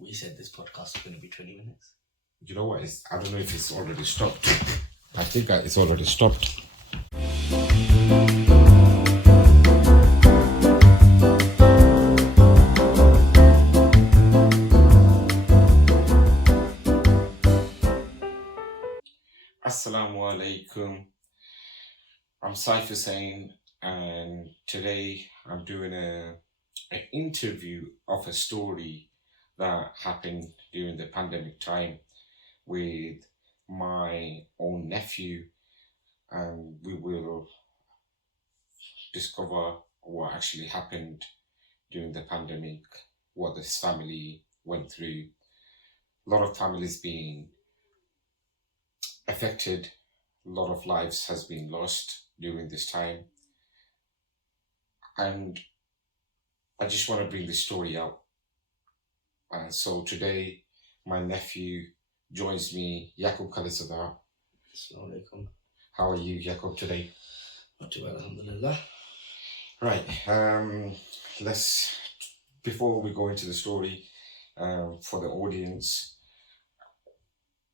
We said this podcast is going to be 20 minutes. You know what? I don't know if it's already stopped. I think it's already stopped. Assalamu alaikum. I'm Sayf Hussain, and today I'm doing an interview of a story that happened during the pandemic time with my own nephew, and we will discover what actually happened during the pandemic, what this family went through. A lot of families being affected, a lot of lives has been lost during this time, and I just want to bring this story out. And so today my nephew joins me, Yaqub Khalisadar. Assalamu alaikum. How are you, Yaqub, today? Not too bad, alhamdulillah. Right, before we go into the story, for the audience,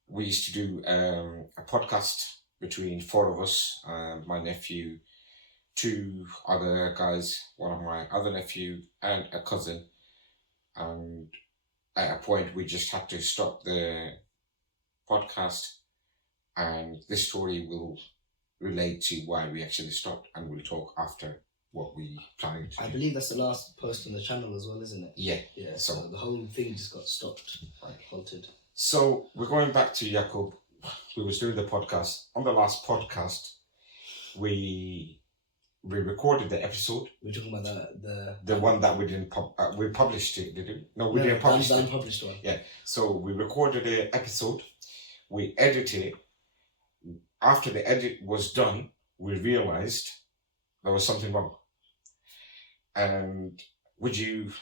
we used to do a podcast between four of us, my nephew, two other guys, one of my other nephew, and a cousin. And at a point, we just had to stop the podcast, and this story will relate to why we actually stopped, and we'll talk after what we planned to do. I believe that's the last post on the channel as well, isn't it? Yeah. Yeah, so the whole thing just got stopped, halted. So we're going back to Yaqub. We was doing the podcast. On the last podcast, we recorded the episode. We're talking about the one that we didn't we published it, did we? No, we didn't publish it. The unpublished one. Yeah. So we recorded the episode. We edited it. After the edit was done, we realized there was something wrong. And would you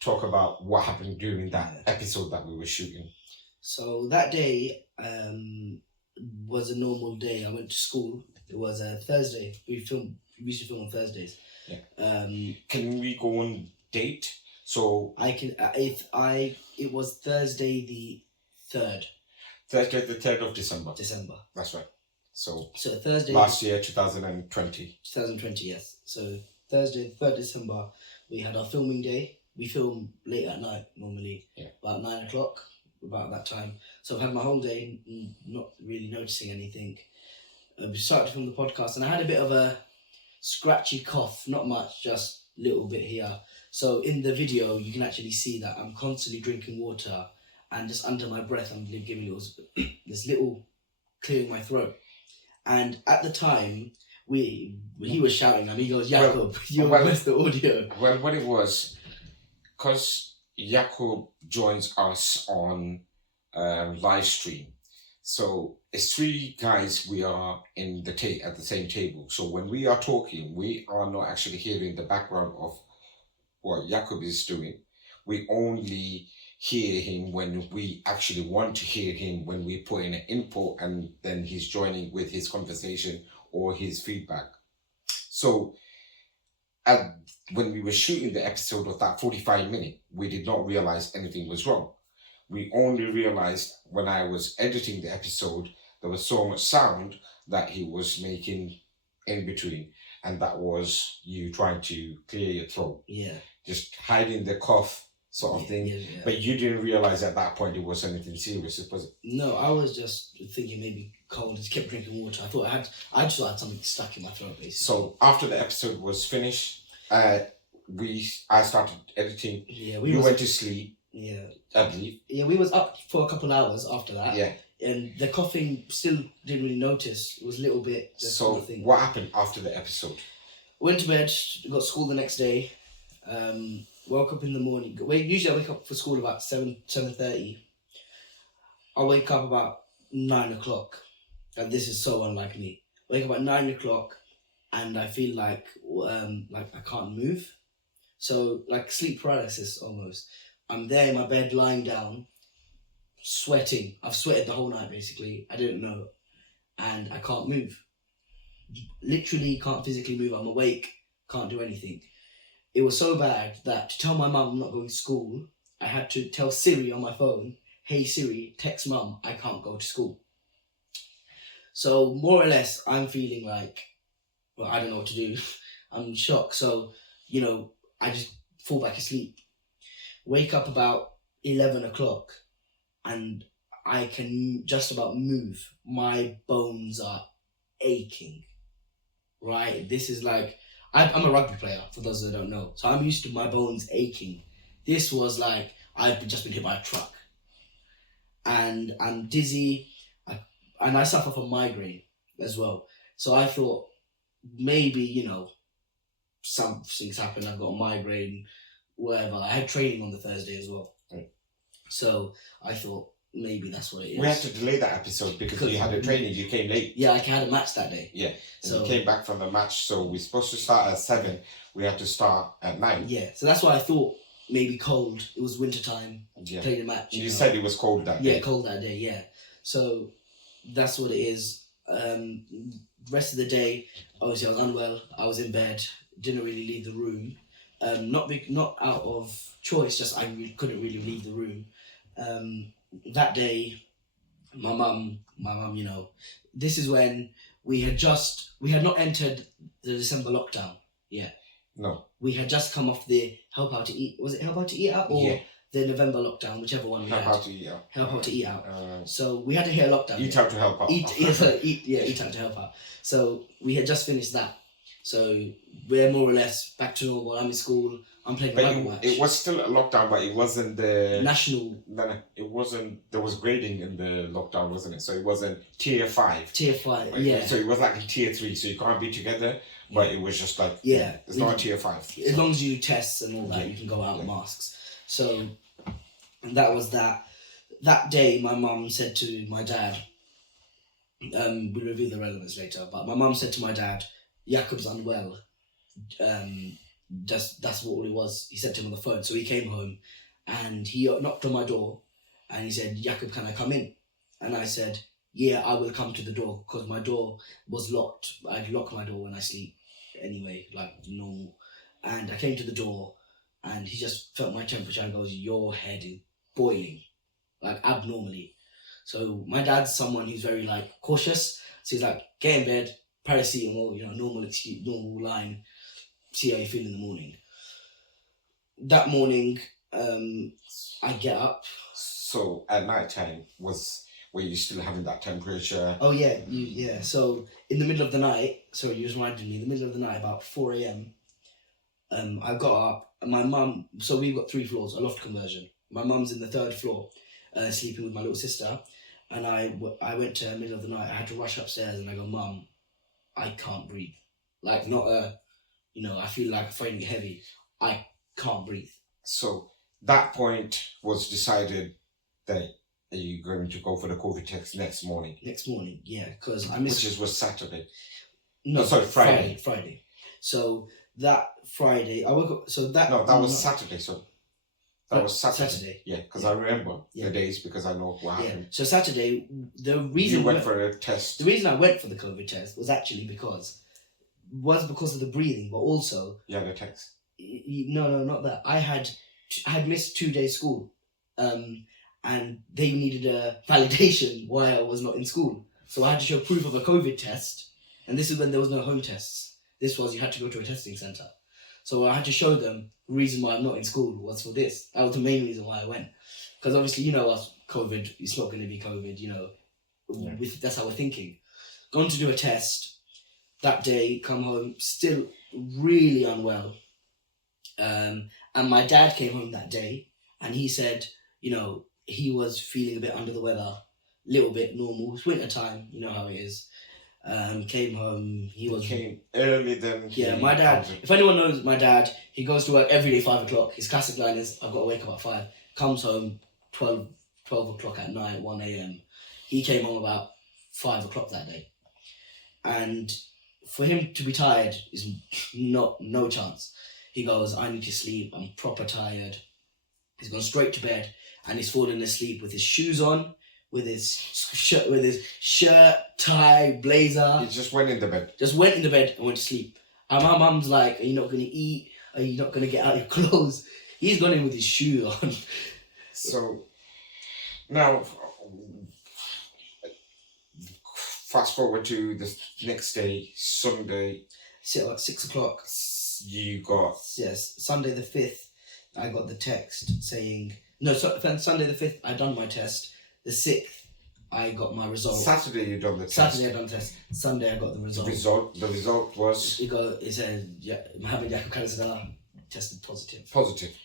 talk about what happened during that episode that we were shooting? So that day was a normal day. I went to school. It was a Thursday. We used to film on Thursdays. Yeah. Can we go on date? So I can. It was Thursday the 3rd. Thursday the 3rd of December. That's right. So Thursday last year, 2020. 2020, yes. So Thursday, 3rd December, we had our filming day. We film late at night normally, about 9 o'clock, about that time. So I've had my whole day not really noticing anything. We started to film the podcast, and I had a bit of a scratchy cough, not much, just a little bit here. So in the video, you can actually see that I'm constantly drinking water, and just under my breath, I'm giving this little clearing my throat. And at the time, he was shouting at me. He goes, "Yaqub, you missed the audio." Well, what it was, because Yaqub joins us on live stream. So it's three guys. We are in at the same table. So when we are talking, we are not actually hearing the background of what Yaqub is doing. We only hear him when we actually want to hear him, when we put in an input, and then he's joining with his conversation or his feedback. So when we were shooting the episode of that 45 minute, we did not realize anything was wrong. We only realized when I was editing the episode, there was so much sound that he was making in between, and that was you trying to clear your throat. Yeah. Just hiding the cough sort of thing. Yeah. But you didn't realize at that point it was anything serious, was it? No, I was just thinking maybe cold. I just kept drinking water. I just thought I had something stuck in my throat, basically. So after the episode was finished, I started editing. Yeah, you went to sleep. Yeah, I believe. Yeah, we was up for a couple of hours after that. Yeah. And the coughing still didn't really notice. It was a little bit. So what happened after the episode? Went to bed. Got school the next day. Woke up in the morning. Usually I wake up for school about 7:30. I wake up about 9 o'clock. And this is so unlike me. Wake up at 9 o'clock, and I feel like I can't move. So like sleep paralysis almost. I'm there in my bed lying down, sweating. I've sweated the whole night basically. I didn't know, and I can't move. Literally can't physically move. I'm awake, can't do anything. It was so bad that to tell my mum I'm not going to school, I had to tell Siri on my phone, hey Siri, text mum, I can't go to school. So more or less, I'm feeling like, well, I don't know what to do. I'm shocked. So, I just fall back asleep. Wake up about 11 o'clock and I can just about move. My bones are aching. Right? This is like, I'm a rugby player, for those that don't know. So I'm used to my bones aching. This was like, I've just been hit by a truck. And I'm dizzy. And I suffer from migraine as well. So I thought, maybe, something's happened. I've got a migraine, whatever. I had training on the Thursday as well. Right. So I thought, maybe that's what it is. We had to delay that episode because you had a training, you came late. Yeah, I had a match that day. Yeah, and you came back from the match, so we're supposed to start at 7. We had to start at 9. Yeah, so that's why I thought maybe cold. It was winter time. Yeah. Played a match. You said it was cold that day. Yeah, cold that day, yeah. So that's what it is. Rest of the day, obviously I was unwell. I was in bed. Didn't really leave the room. Not out of choice, just I couldn't really leave the room. That day, my mum, this is when we had not entered the December lockdown yet. No. We had just come off the Help Out to Eat. Was it Help Out to Eat Out or the November lockdown, whichever one we had? Help Out to Eat Out. Help Out to Eat Out. So we had to hit a lockdown. Eat Out to Help Out. Eat Out to Help Out. So we had just finished that. So we're more or less back to normal. I'm in school. I'm playing a rugby match. It was still a lockdown, but it wasn't the national. No, it wasn't. There was grading in the lockdown, wasn't it? So it wasn't tier 5. Tier 5, right? yeah. So it was like in tier 3, so you can't be together. But it was just like it's not a tier 5. As long as you do tests and all that, you can go out with masks. So that was that. That day, my mum said to my dad. We'll reveal the relevance later. But my mum said to my dad, Yaqub's unwell. That's what it was. He said to him on the phone. So he came home and he knocked on my door and he said, Yaqub, can I come in? And I said, yeah, I will come to the door because my door was locked. I lock my door when I sleep anyway, like normal. And I came to the door and he just felt my temperature and goes, your head is boiling, like abnormally. So my dad's someone who's very like cautious. So he's like, get in bed, paracetamol, normal line, see how you feel in the morning. That morning, I get up. So at night time were you still having that temperature? Oh yeah. So in the middle of the night, sorry, you just reminded me, in the middle of the night, about 4 a.m, I got up and my mum, so we've got 3 floors, a loft conversion. My mum's in the 3rd floor, sleeping with my little sister. And I went to the middle of the night, I had to rush upstairs and I go, Mum, I can't breathe. Like not I feel like I'm finding it heavy. I can't breathe. So that point was decided that are you going to go for the COVID test next morning? Next morning, yeah, because I missed. Which was Saturday. No, Friday. Friday. So that Friday, I woke up. So that. No, that was Saturday. So that was Saturday. Saturday. Yeah, because I remember the days because I know what happened. Yeah. So Saturday, the reason you went for a test. The reason I went for the COVID test was actually because of the breathing, but also. Yeah, the text. No, not that. I had missed 2 days school, and they needed a validation why I was not in school. So I had to show proof of a COVID test, and this is when there was no home tests. This was you had to go to a testing centre. So I had to show them the reason why I'm not in school was for this. That was the main reason why I went. Because obviously, us, COVID, it's not going to be COVID, that's how we're thinking. Gone to do a test that day, come home, still really unwell. And my dad came home that day and he said, he was feeling a bit under the weather, little bit normal. It's winter time, you know how it is. Came home, came early then. Yeah, my dad, if anyone knows my dad, he goes to work every day 5 o'clock. His classic line is, I've got to wake up at 5. Comes home 12 o'clock at night, 1 a.m. He came home about 5 o'clock that day. And for him to be tired is no chance. He goes, I need to sleep, I'm proper tired. He's gone straight to bed and he's fallen asleep with his shoes on, with his shirt, tie, blazer. He just went into bed. Just went into bed and went to sleep. And my mum's like, are you not going to eat? Are you not going to get out your clothes? He's gone in with his shoes on. So now, fast forward to the next day, Sunday. So at 6 o'clock. You got Sunday the 5th. I got the text saying no. So Sunday the 5th, I done my test. The 6th, I got my result. Saturday you done the test. Saturday I done the test. Sunday I got the result. The result was. It said Yaqub Khalisadar tested positive. Positive.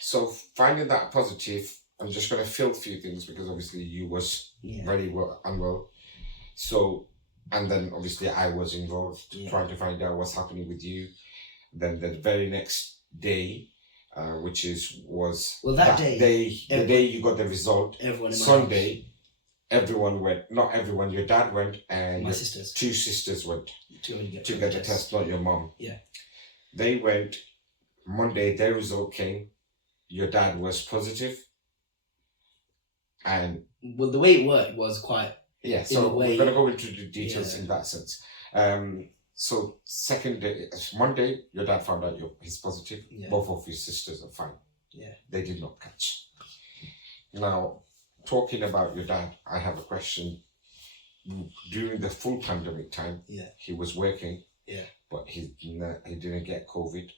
So finding that positive, I'm just going to fill a few things because obviously you was very unwell. So, and then obviously I was involved trying to find out what's happening with you. Then the very next day, which was that day, the day you got the result. Everyone in my Sunday, house. Everyone went. Not everyone. Your dad went, and my sisters. 2 sisters went to get the test. Not your mom. Yeah. They went. Monday, their result came. Your dad was positive. And well, the way it worked was quite. Yeah. So we're gonna go into the details in that sense. So second day, Monday, your dad found out he's positive. Yeah. Both of your sisters are fine. Yeah. They did not catch. Now, talking about your dad, I have a question. During the full pandemic time, he was working. Yeah. But he didn't get COVID.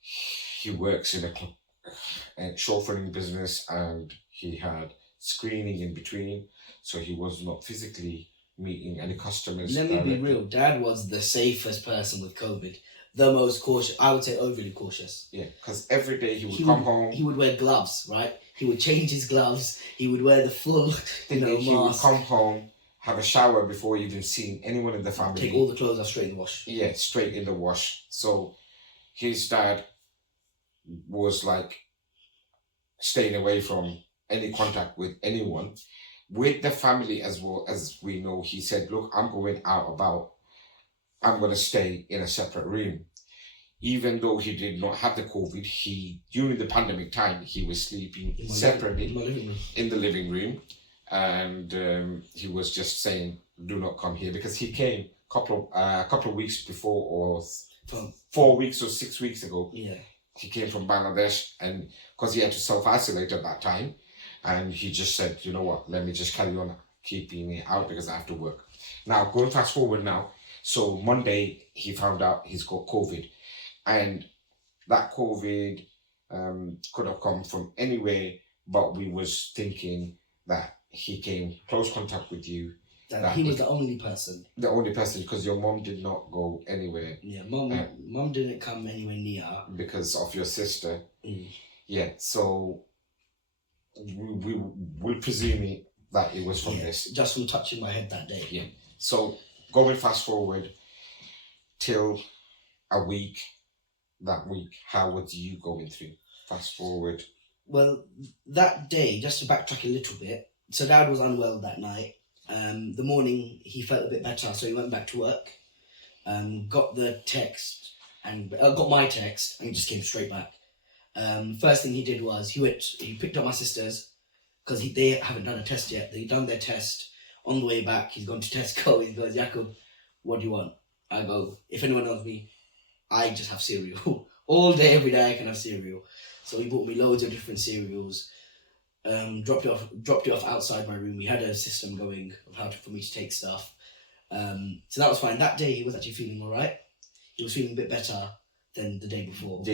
He works in a chauffeuring business, and he had screening in between, so he was not physically meeting any customers. Let me be real. Dad was the safest person with COVID. The most cautious. I would say overly cautious. Yeah, because every day he would come home. He would wear gloves, right? He would change his gloves. He would wear the full, mask. He would come home, have a shower before even seeing anyone in the family. Take all the clothes out straight in the wash. Yeah, straight in the wash. So his dad was like staying away from any contact with anyone. With the family as well, as we know, he said, look, I'm going out about. I'm going to stay in a separate room. Even though he did not have the COVID, during the pandemic time, he was sleeping separately in the living room. And he was just saying, do not come here. Because he came a couple of weeks before, or 4 weeks or 6 weeks ago. Yeah. He came from Bangladesh, and because he had to self-isolate at that time. And he just said, you know what, let me just carry on keeping it out because I have to work. Now, going fast forward now. So Monday, he found out he's got COVID. And that COVID could have come from anywhere, but we was thinking that he came close contact with you. That he was the only person. The only person, because your mom did not go anywhere. Yeah, mom didn't come anywhere near. Because of your sister. Mm. Yeah, so we will presume that it was from this. Just from touching my head that day. Yeah. So going fast forward till a week, that week, how was you going through? Fast forward. Well, that day, just to backtrack a little bit, so Dad was unwell that night. The morning he felt a bit better, so he went back to work. Got the text and got my text, and he just came straight back. First thing he did was he picked up my sisters because they haven't done a test yet. They've done their test. On the way back, he's gone to Tesco. He goes, Yaqub, what do you want? I go, if anyone knows me, I just have cereal. All day, every day I can have cereal. So he bought me loads of different cereals. Dropped it off outside my room. We had a system going of for me to take stuff. So that was fine. That day he was actually feeling alright. He was feeling a bit better than the day before.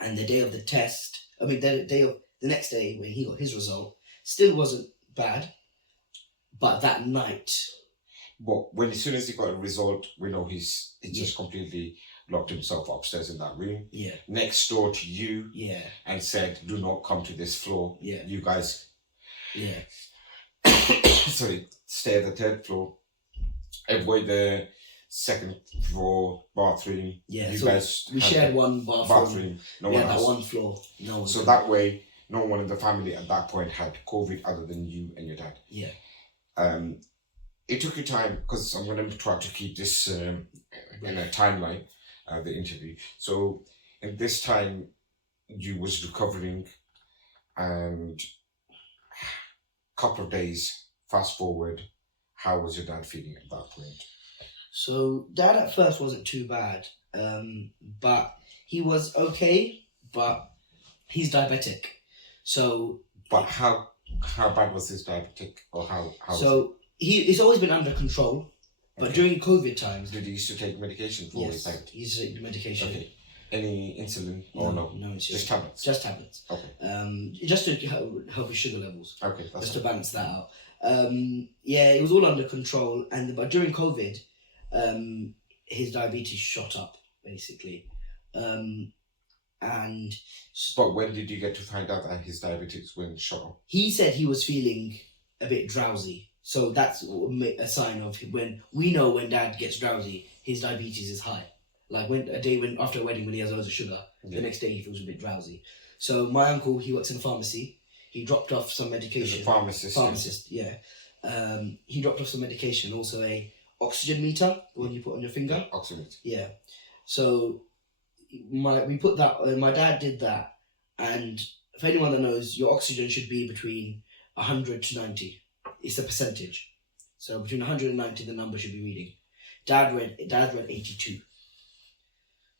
And the day of the test, the next day when he got his result, still wasn't bad. But that night. But as soon as he got a result, we know he just completely locked himself upstairs in that room. Yeah. Next door to you. Yeah. And said, do not come to this floor. Yeah. You guys. Yeah. Sorry, stay at the 3rd floor. Avoid the 2nd floor bathroom. Yeah. You so guys we shared one bathroom. No we one had else. that one floor. No one. So that way, no one in the family at that point had COVID other than you and your dad. Yeah. It took you time because I'm going to try to keep this in a timeline, the interview. So in this time, you was recovering, and a couple of days, fast forward, how was your dad feeling at that point? So Dad at first wasn't too bad, but he was okay, but he's diabetic. So. But how bad was his diabetic, or how? So it's always been under control, but during COVID times. Did he used to take medication for his diabetes? He used to take medication. Okay. Any insulin or no? No insulin. Just tablets. Just tablets. Okay. Just to help his sugar levels. Okay. Just to balance that out. It was all under control, but during COVID, his diabetes shot up basically, and. But when did you get to find out that his diabetes went shot up? He said he was feeling a bit drowsy, so that's a sign of when we know when Dad gets drowsy, his diabetes is high. Like after a wedding when he has loads of sugar, the next day he feels a bit drowsy. So my uncle, he works in a pharmacy. He dropped off some medication. He's a pharmacist. Pharmacist, yeah. He dropped off some medication, also a oxygen meter, the one you put on your finger. Oxygen. Yeah. So my dad did that, and for anyone that knows, your oxygen should be between 100 to 90. It's a percentage. So between 100 and 90, the number should be reading. Dad read 82.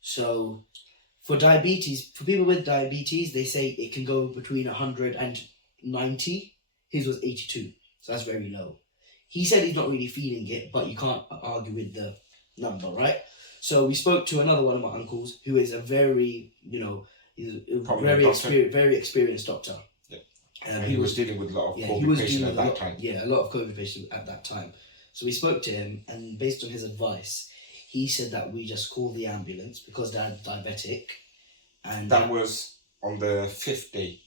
So for people with diabetes, they say it can go between 100 and 90. His was 82. So that's very low. He said he's not really feeling it, but you can't argue with the number, right? So we spoke to another one of my uncles who is a very, very experienced doctor. Yeah. And he was dealing with a lot of COVID patients at that time. Yeah, a lot of COVID patients at that time. So we spoke to him, and based on his advice, he said that we just call the ambulance because Dad's diabetic. And that was on the 5th day.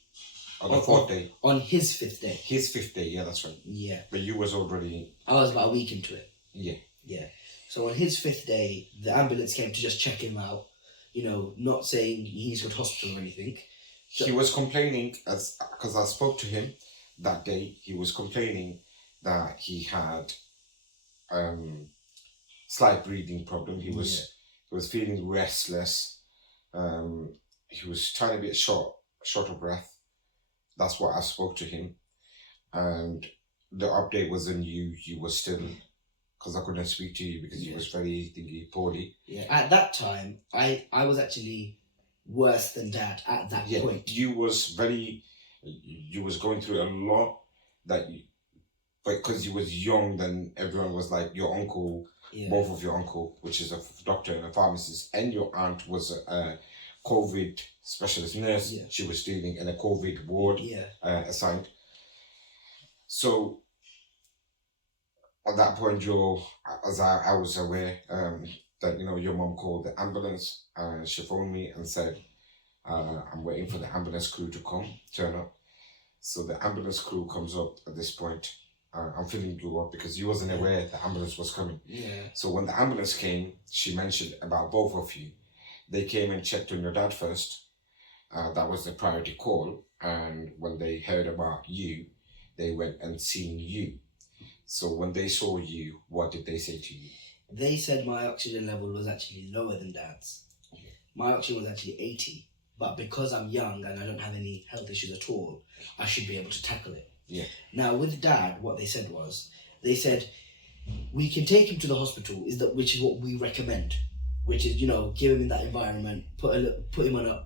On the 4th day. On his 5th day. His 5th day, yeah, that's right. Yeah. But you was already... I was about a week into it. Yeah. Yeah. So on his 5th day, the ambulance came to just check him out. Not saying he needs to go to hospital or anything. He was complaining, because I spoke to him that day, he was complaining that he had slight breathing problem. He was feeling restless. He was trying to be short of breath. That's what I spoke to him. And the update was on you. You were still, because I couldn't speak to you because you was very poorly. Yeah. At that time, I was actually worse than Dad at that point. You was going through a lot but because you was young, then everyone was like your uncle, both of your uncle, which is a doctor and a pharmacist, and your aunt was a COVID specialist nurse. Yeah. She was dealing in a COVID ward assigned. So at that point, as I was aware that your mom called the ambulance. She phoned me and said, "I'm waiting for the ambulance crew to turn up." So the ambulance crew comes up at this point. I'm feeling blew up because you wasn't aware the ambulance was coming. Yeah. So when the ambulance came, she mentioned about both of you. They came and checked on your dad first. That was the priority call. And when they heard about you, they went and seen you. So when they saw you, what did they say to you? They said my oxygen level was actually lower than Dad's. Okay. My oxygen was actually 80. But because I'm young and I don't have any health issues at all, I should be able to tackle it. Yeah. Now with Dad, what they said was, we can take him to the hospital, which is what we recommend, which is give him in that environment, put him on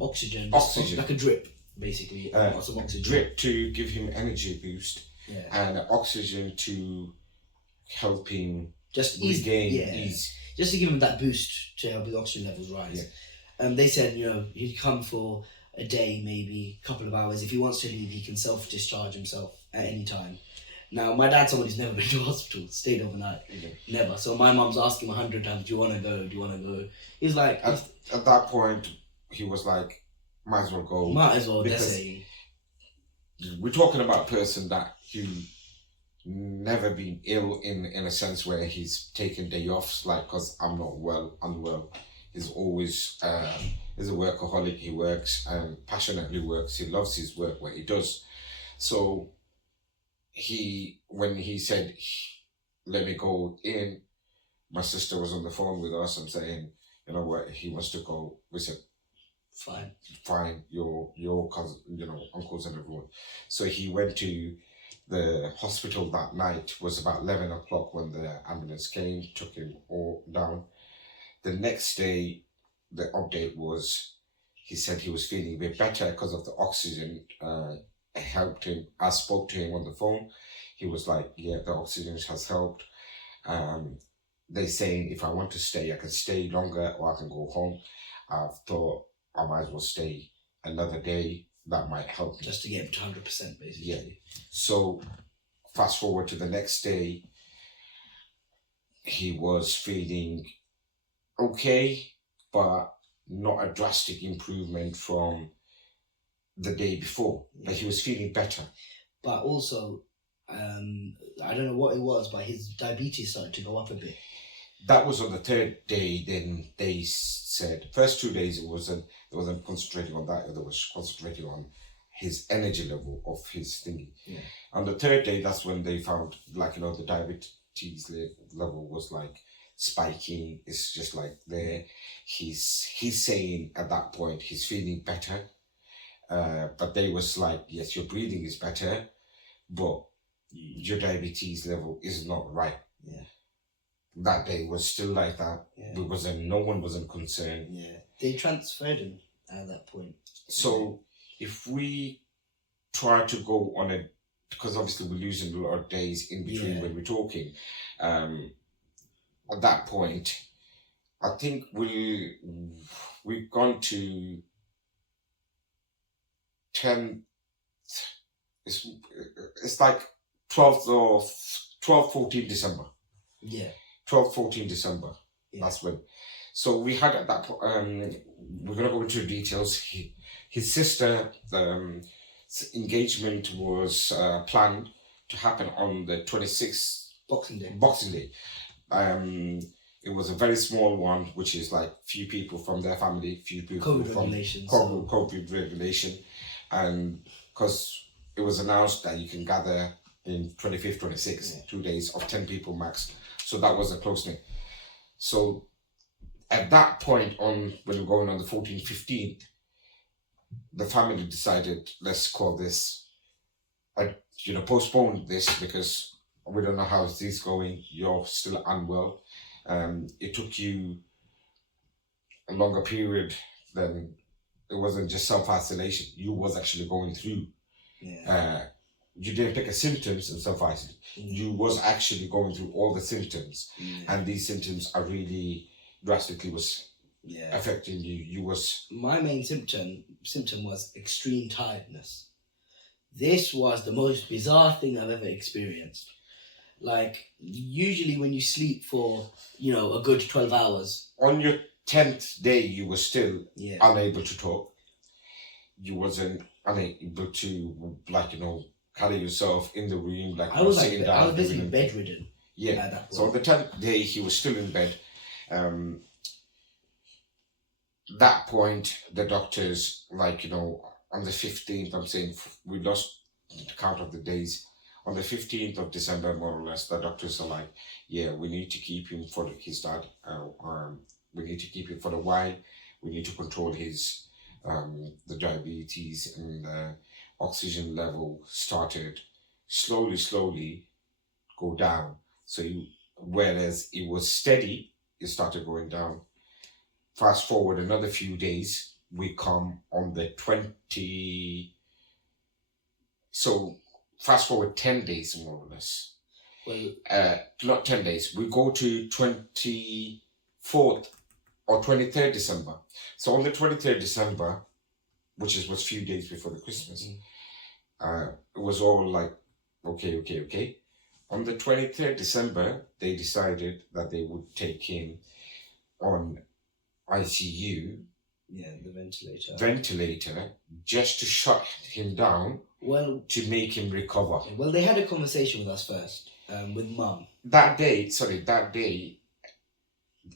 oxygen, like a drip, basically, some oxygen. Drip to give him energy boost, and oxygen to help him just regain ease. Just to give him that boost to help his oxygen levels rise. Yeah. They said he'd come for a day, maybe a couple of hours. If he wants to leave, he can self-discharge himself at any time. Now, my dad's someone who's never been to a hospital, stayed overnight, never. So my mum's asking 100 times, "Do you want to go? Do you want to go?" He's like, at that point, he was like, "Might as well go." Might as well. They're saying we're talking about a person that who never been ill in a sense where he's taken day offs, like, because I'm not unwell. He's always is a workaholic. He works and passionately works. He loves his work, what he does. So when he said, "Let me go in," my sister was on the phone with us and saying, "You know what, he wants to go." We said, Fine, your cousin, uncles and everyone. So he went to the hospital that night. It was about 11 o'clock when the ambulance came, took him all down. The next day, the update was he said he was feeling a bit better because of the oxygen. Helped him. I spoke to him on the phone. He was like, yeah, the oxygen has helped. They saying if I want to stay, I can stay longer or I can go home. I've thought I might as well stay another day. That might help me. Just to get him to 100%, basically. Yeah. So fast forward to the next day, he was feeling okay, but not a drastic improvement from the day before. But he was feeling better. But also, I don't know what it was, but his diabetes started to go up a bit. That was on the third day. Then they said first 2 days it wasn't concentrating on that. It was concentrating on his energy level of his thingy. Yeah. On the third day, that's when they found the diabetes level was like spiking. It's just like there. He's saying at that point he's feeling better, but they was like, yes, your breathing is better, but your diabetes level is not right. Yeah. That day was still like that. Yeah. No one wasn't concerned. Yeah. They transferred him at that point. So if we try to go on a, because obviously we're losing a lot of days in between when we're talking, at that point, I think we've gone to 10th. It's like 14 December. Yeah. 14 December. Yeah. That's when. So we had at that point, we're going to go into the details. His sister, engagement was planned to happen on the 26th. Boxing Day. It was a very small one, which is like few people from their family, few people COVID regulation. And because it was announced that you can gather in 25th, 26th, 2 days of 10 people max. So that was a close thing. So at that point when we're going on the 14th, 15th, the family decided, let's call this, postpone this because we don't know how this is going. You're still unwell. It took you a longer period than, it wasn't just self-isolation. You was actually going through. Yeah. You didn't take a symptoms and self-isolation. You was actually going through all the symptoms. And these symptoms are really drastically affecting you. My main symptom was extreme tiredness. This was the most bizarre thing I've ever experienced. Like, usually when you sleep for, a good 12 hours. On your 10th day, you were still unable to talk. You wasn't unable to, carry yourself in the room. I was basically bedridden. Yeah. At that point. So on the 10th day, he was still in bed. That point, the doctors, on the 15th, I'm saying we lost the count of the days. On the 15th of December, more or less, the doctors are like, yeah, we need to keep him for his dad. We need to keep him for the wine. We need to control his the diabetes, and the oxygen level started slowly go down. So whereas it was steady, it started going down. Fast forward another few days, we come on the 20. So fast forward 10 days, more or less. Well, not 10 days. We go to 24th or 23rd December. So on the 23rd December, which was a few days before the Christmas, it was all like, okay. On the 23rd December, they decided that they would take him on ICU. Yeah, the ventilator, just to shut him down. Well, to make him recover. Well, they had a conversation with us first, with Mum. That day,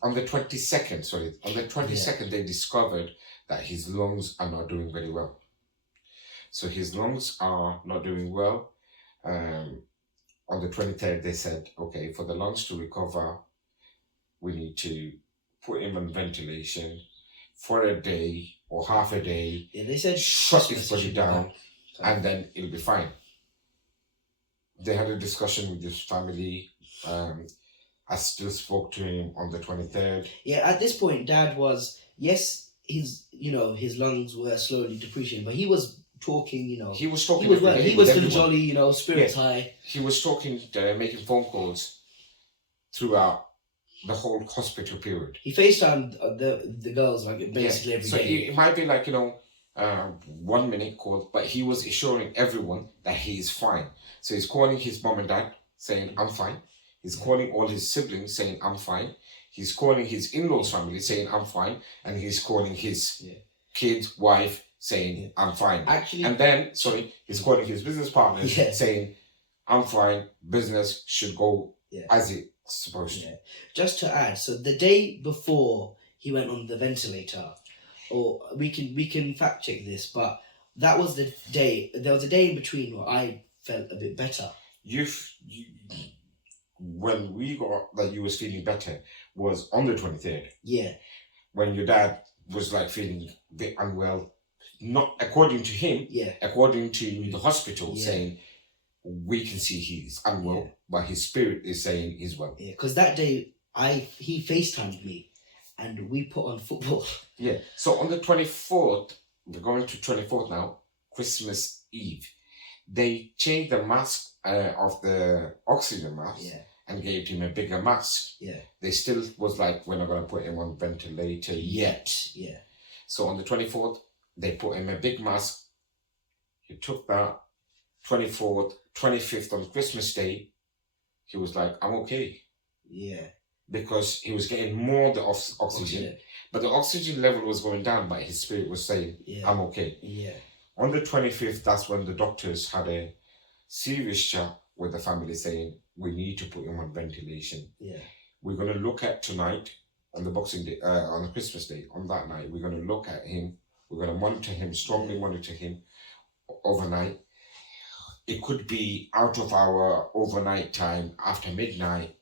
on the 22nd, they discovered that his lungs are not doing very well. So his lungs are not doing well. On the 23rd, they said, okay, for the lungs to recover, we need to put him on ventilation for a day or half a day. Yeah, they said shut his body down, and then it'll be fine. They had a discussion with his family. I still spoke to him on the 23rd. Yeah, at this point, Dad was, yes, his lungs were slowly depreciating, but he was talking, He was talking. he was still jolly, spirits high. He was talking, making phone calls throughout the whole hospital period. He FaceTimed the girls like basically every so day. It might be like 1 minute call, but he was assuring everyone that he is fine. So he's calling his mom and dad saying I'm fine. He's calling all his siblings saying I'm fine. He's calling his in-laws family saying I'm fine, and he's calling his kid, wife saying I'm fine. Actually, and then he's calling his business partners saying I'm fine. Business should go as it's supposed to. Just to add, so the day before he went on the ventilator, or we can fact check this, but that was the day. There was a day in between where I felt a bit better. When we got that you was feeling better was on the 23rd. Yeah. When your dad was like feeling a bit unwell, not according to him. Yeah. According to the hospital saying we can see he's unwell, but his spirit is saying he's well. Yeah, because that day he FaceTimed me, and we put on football. Yeah. So on the 24th, we're going to 24th now, Christmas Eve. They changed the mask of the oxygen mask and gave him a bigger mask. Yeah. They still was like, we're not going to put him on ventilator yet. Yeah. So on the 24th, they put him a big mask. He took that. 24th, 25th on Christmas Day, he was like, I'm okay. Yeah. Because he was getting more the oxygen. But the oxygen level was going down, but his spirit was saying, I'm okay. Yeah. On the 25th, that's when the doctors had a serious chat with the family saying, we need to put him on ventilation. Yeah. We're going to look at tonight, on the Boxing Day, on the Christmas Day, on that night, we're going to look at him. We're going to monitor him, strongly monitor him overnight. It could be out of our overnight time, after midnight,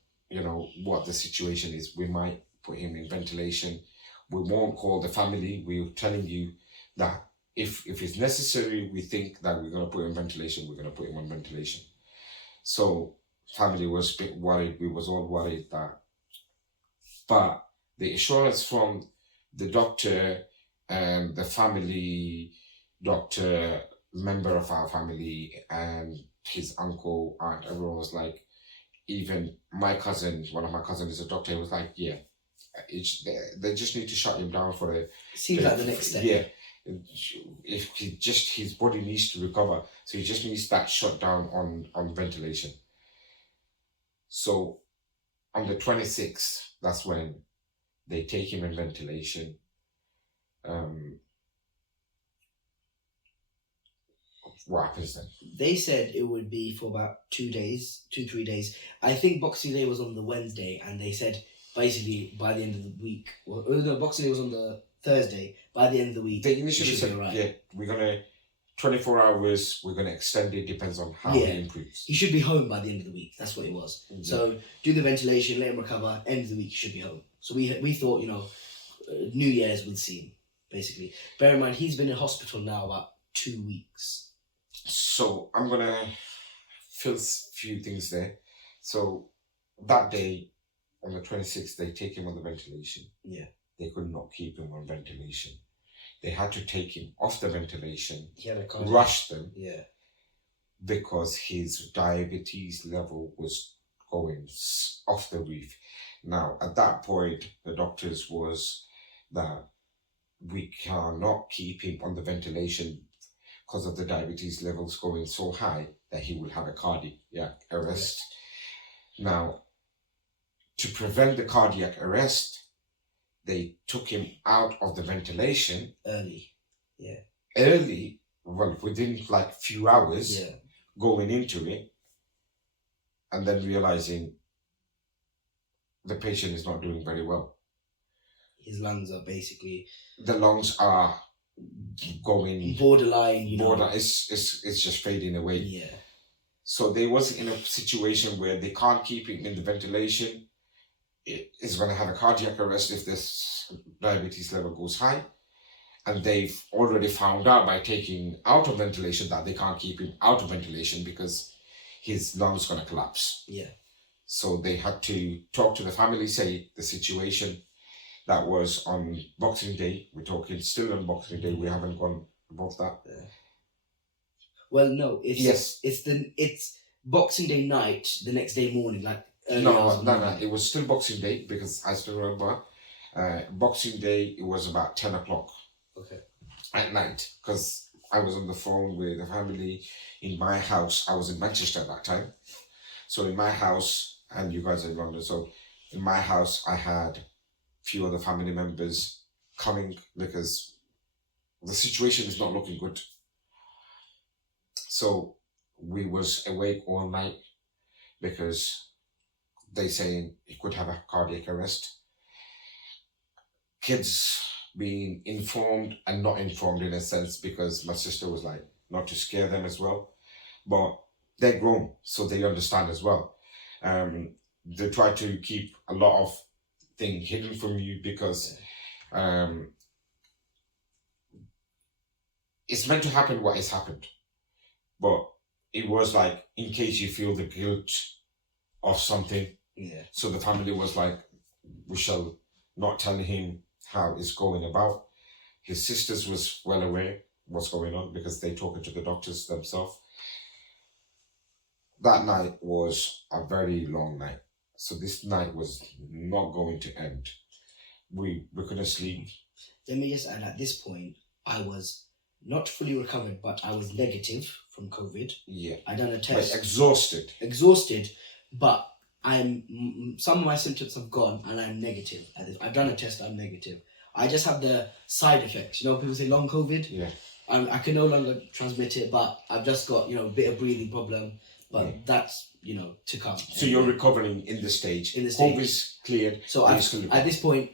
what the situation is. We might put him in ventilation. We won't call the family. We're telling you that if it's necessary, we think that we're going to put him on ventilation, we're going to put him on ventilation. So family was a bit worried. We was all worried that. But the assurance from the doctor and the family doctor, member of our family, and his uncle, aunt, everyone was like, even my cousin, one of my cousins is a doctor, he was like, they just need to shut him down for a... Seems like the next step. Yeah. If his body needs to recover, so he just needs that shut down on ventilation. So on the 26th, that's when they take him in ventilation. What happens then? They said it would be for about 3 days. I think Boxing Day was on the Wednesday, and they said basically by the end of the week. Boxing Day was on the Thursday. By the end of the week, they initially said, we're gonna 24 hours. We're gonna extend it. Depends on how he improves. He should be home by the end of the week. That's what it was. Mm-hmm. So do the ventilation, let him recover. End of the week, he should be home. So we thought New Year's would see him basically. Bear in mind he's been in hospital now about 2 weeks. So I'm gonna fill a few things there. So that day, on the 26th, they take him on the ventilation. Yeah. They could not keep him on ventilation. They had to take him off the ventilation, rush them, because his diabetes level was going off the roof. Now, at that point, the doctors was that we cannot keep him on the ventilation because of the diabetes levels going so high that he will have a cardiac arrest. Now, to prevent the cardiac arrest, they took him out of the ventilation early, well, within like few hours, going into it, and then realizing the patient is not doing very well. His lungs are basically... The lungs are going... Borderline, It's just fading away. Yeah. So they was in a situation where they can't keep him in the ventilation. It is going to have a cardiac arrest if this diabetes level goes high. And they've already found out by taking out of ventilation that they can't keep him out of ventilation because his lungs going to collapse. Yeah. So they had to talk to the family, say the situation. That was on Boxing Day. We're talking still on Boxing Day. We haven't gone above that. Yeah. Well, no, Yes. it's Boxing Day night, the next day morning, like early No, hours of the no. morning. It was still Boxing Day because I still remember. Boxing Day, it was about 10 o'clock. Okay. At night, because I was on the phone with the family in my house. I was in Manchester at that time. So in my house, and you guys are in London, so in my house, I had few other family members coming because the situation is not looking good. So we was awake all night because they saying he could have a cardiac arrest. Kids being informed and not informed in a sense because my sister was like not to scare them as well, but they're grown so they understand as well. They try to keep a lot of things hidden from you because it's meant to happen what has happened, but it was like in case you feel the guilt of something. Yeah. So the family was like, we shall not tell him how it's going about. His sisters was well aware what's going on because they talking to the doctors themselves. That night was a very long night. So this night was not going to end. We couldn't sleep. Let me just add, at this point, I was not fully recovered, but I was negative from COVID. Yeah. I done a test. But exhausted. Exhausted, but some of my symptoms have gone and I'm negative. I've done a test, I'm negative. I just have the side effects. You know, people say long COVID. Yeah. I can no longer transmit it, but I've just got, a bit of breathing problem. But that's, to come. So you're recovering in the stage. In the stage. COVID's cleared. So at this point,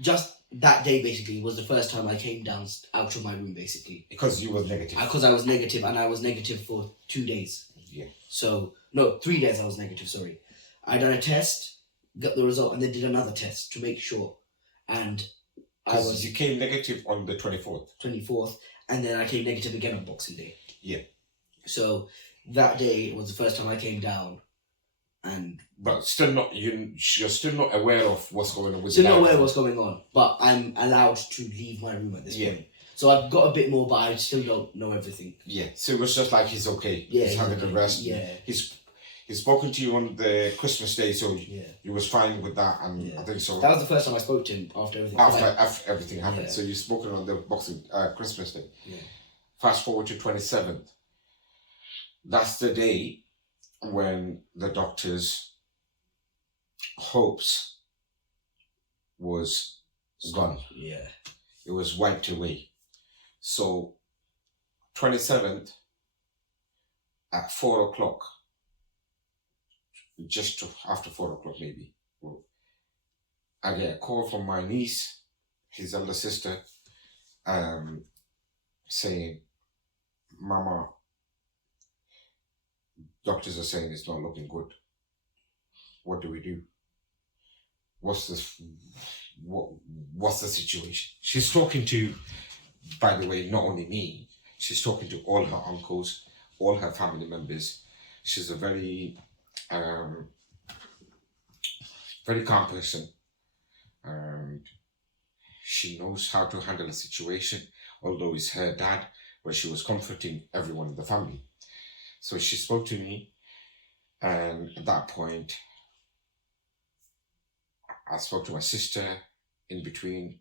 just that day basically was the first time I came down out of my room basically. Because you were negative. Because I was negative and I was negative for 2 days. Yeah. So, no, 3 days I was negative, sorry. I done a test, got the result, and then did another test to make sure. And you came negative on the 24th. 24th, and then I came negative again on Boxing Day. Yeah. So that day was the first time I came down, and but still not you're still not aware of what's going on with still not aware of what's going on. But I'm allowed to leave my room at this point. So I've got a bit more, but I still don't know everything. Yeah. So it was just like he's okay. Yeah. He's having okay. a rest. Yeah. He's spoken to you on the Christmas Day, so yeah. he was fine with that, and I think so. That was the first time I spoke to him after everything. After everything happened, Yeah. so you've spoken on the Christmas Day. Yeah. Fast forward to 27th. That's the day when the doctor's hopes was gone. Yeah. It was wiped away. So 27th at 4 o'clock, just after 4 o'clock maybe, I get a call from my niece, his elder sister, saying, Mama, doctors are saying it's not looking good. What do we do? What's the situation? She's talking to, by the way, not only me, she's talking to all her uncles, all her family members. She's a very calm person. She knows how to handle a situation, although it's her dad, but she was comforting everyone in the family. So she spoke to me, and at that point, I spoke to my sister in between.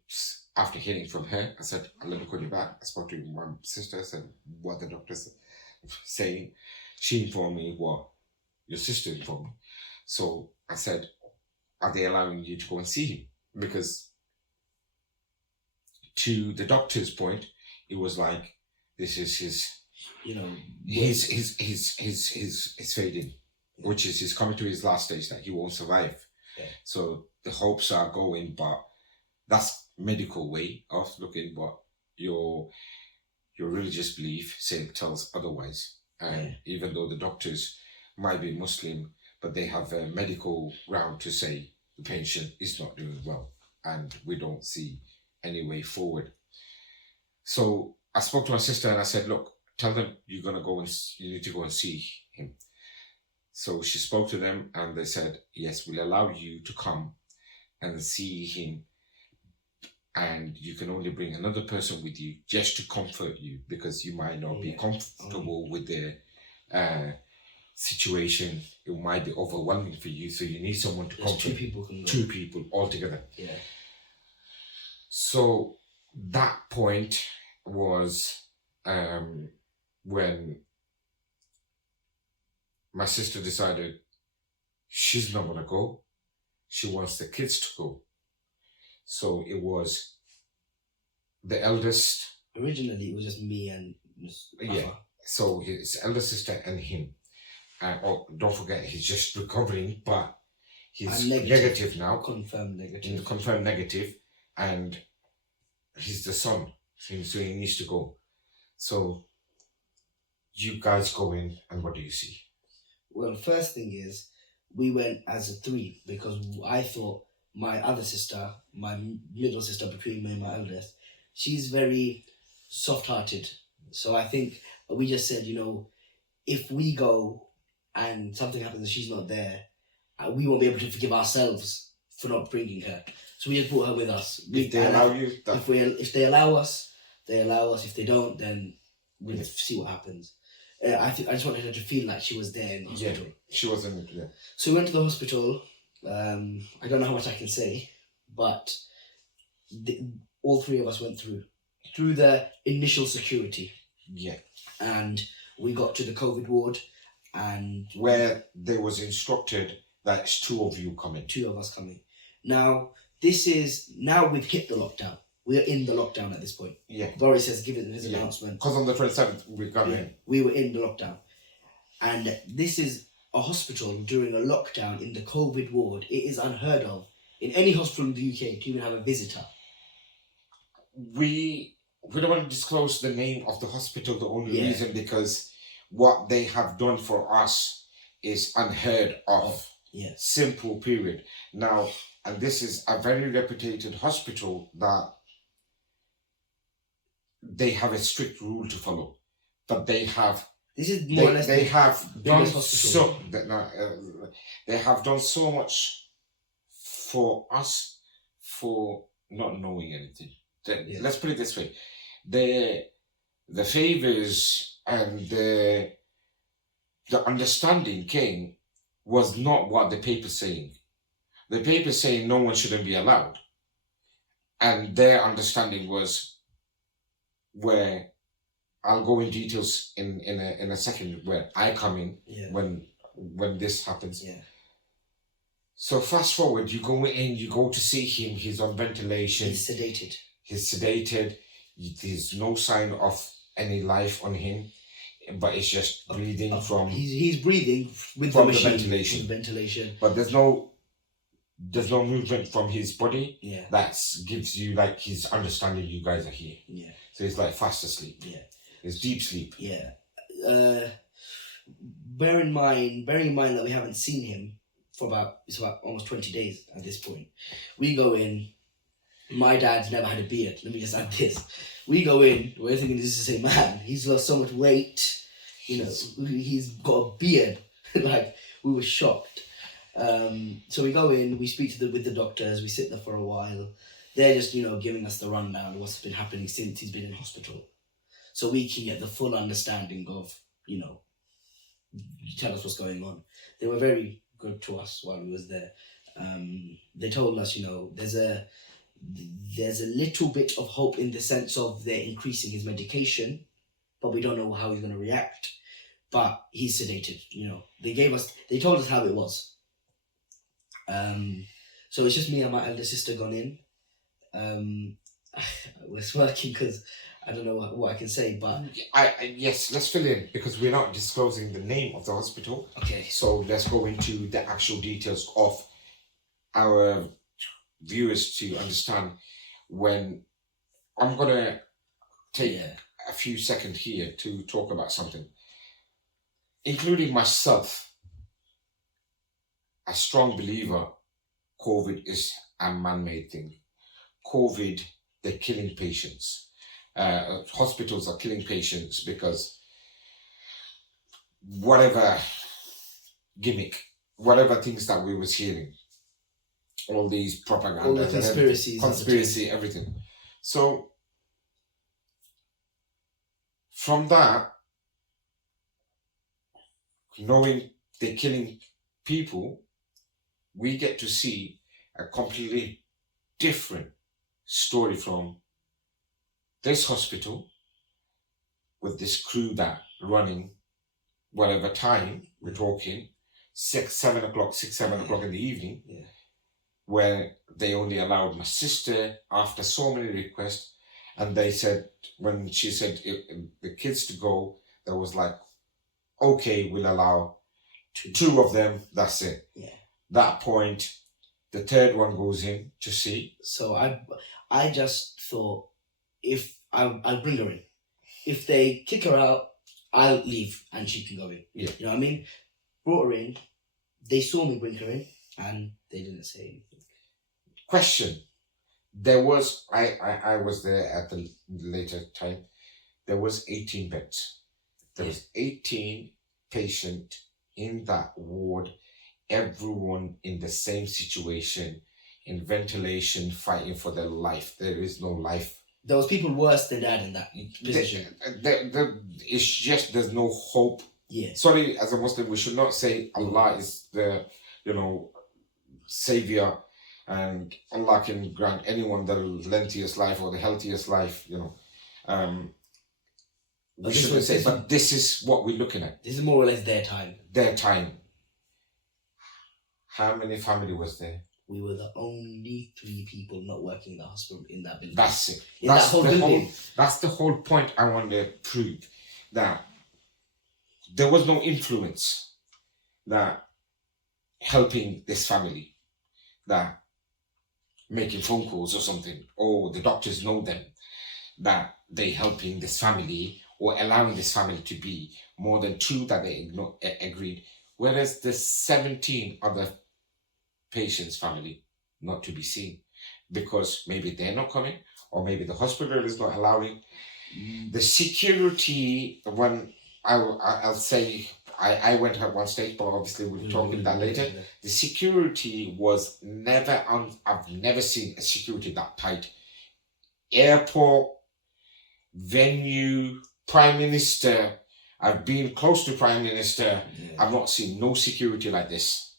After hearing from her, I said, let me call you back. I spoke to my sister, I said, what the doctor's saying. She informed me what your sister informed me. So I said, are they allowing you to go and see him? Because to the doctor's point, it was like, this is his, he's fading, which is he's coming to his last stage that he won't survive. Yeah. So the hopes are going, but that's medical way of looking, but your religious belief tells otherwise. And even though the doctors might be Muslim, but they have a medical ground to say the patient is not doing well and we don't see any way forward. So I spoke to my sister and I said, look, tell them you need to go and see him. So she spoke to them and they said, yes, we'll allow you to come and see him, and you can only bring another person with you just to comfort you, because you might not be comfortable with the situation. It might be overwhelming for you, so you need someone to comfort. Two people can go. Two people altogether. Yeah. So that point was when my sister decided she's not gonna go. She wants the kids to go. So it was the eldest. Originally, it was just me and So his elder sister and him. And don't forget, he's just recovering, but he's negative now. Confirmed negative. Confirmed negative, and he's the son, so he needs to go. So you guys go in, and what do you see? Well, first thing is, we went as a 3 because I thought my other sister, my middle sister between me and my eldest, she's very soft-hearted. So I think we just said, if we go and something happens and she's not there, we won't be able to forgive ourselves for not bringing her. So we just brought her with us. If they allow you, if they allow us, they allow us. If they don't, then we'll see what happens. I just wanted her to feel like she was there in the hospital. Yeah, she wasn't. Yeah. So we went to the hospital. I don't know how much I can say, but all 3 of us went through the initial security. Yeah. And we got to the COVID ward, and where they was instructed that it's 2 of you coming. 2 of us coming. Now we've hit the lockdown. We're in the lockdown at this point. Yeah. Boris has given his announcement. Because on the 27th we got in. We were in the lockdown. And this is a hospital during a lockdown in the COVID ward. It is unheard of in any hospital in the UK to even have a visitor. We don't want to disclose the name of the hospital, the only reason because what they have done for us is unheard of. Yeah. Simple, period. Now, and this is a very reputed hospital that they have a strict rule to follow, but they have. This is more or less they have done hospital. They have done so much for us for not knowing anything. Let's put it this way: the favors and the understanding came was not what the paper's saying. The paper's saying no one shouldn't be allowed, and their understanding was where I'll go in details in a second where I come in when this happens. Yeah. So fast forward, you go in, you go to see him. He's on ventilation. He's sedated. There's no sign of any life on him, but it's just breathing from. He's breathing with from the machine, ventilation. with ventilation. But there's no movement from his body. Yeah. That gives you like his understanding. You guys are here. Yeah. So he's like fast asleep. Yeah. It's deep sleep. Yeah. Bearing in mind that we haven't seen him for about almost 20 days at this point. We go in. My dad's never had a beard. Let me just add this. We go in. We're thinking this is the same man. He's lost so much weight. He's got a beard. Like, we were shocked. So we go in. We speak with the doctors. We sit there for a while. They're just giving us the rundown of what's been happening since he's been in hospital, so we can get the full understanding of tell us what's going on. They were very good to us while we was there. They told us there's a little bit of hope in the sense of they're increasing his medication, but we don't know how he's going to react. But he's sedated. They told us how it was. So it's just me and my elder sister gone in. We're smirking because I don't know what I can say, but yes, let's fill in because we're not disclosing the name of the hospital. Okay. So let's go into the actual details of our viewers to understand. When I'm gonna take a few seconds here to talk about something, including myself, a strong believer, COVID is a man-made thing. COVID, they're killing patients. Hospitals are killing patients because whatever gimmick, whatever things that we was hearing, all these propaganda, all the conspiracies, conspiracy, everything. So from that, knowing they're killing people, we get to see a completely different story from this hospital with this crew that running whatever time we're talking, 6, 7 o'clock in the evening, where they only allowed my sister after so many requests, and they said, when she said the kids to go, there was like, okay, we'll allow two of them, that's it. That point, the third one goes in to see. So I just thought, if I'll bring her in. If they kick her out, I'll leave and she can go in. Yeah. You know what I mean? Brought her in. They saw me bring her in and they didn't say anything. Question. There was, I was there at the later time. There was 18 beds. There was 18 patients in that ward. Everyone in the same situation, in ventilation, fighting for their life. There is no life. There was people worse than that in that position. It's just there's no hope. Yeah. Sorry, as a Muslim, we should not say Allah is the, savior, and Allah can grant anyone the lengthiest life or the healthiest life. We shouldn't say, but this is what we're looking at. This is more or less their time. Their time. How many family was there? We were the only 3 people not working in the hospital in that building. That's it. That's that whole building. That's the whole point I want to prove. That there was no influence that helping this family, that making phone calls or something, or the doctors know them, that they helping this family or allowing this family to be more than 2 that they agreed. Whereas the 17 other patient's family not to be seen, because maybe they're not coming, or maybe the hospital is not allowing. The security, when I'll say, I went at one stage, but obviously we'll talk about that later. The security was never I've never seen a security that tight. Airport, venue, Prime Minister. I've been close to Prime Minister. I've not seen no security like this.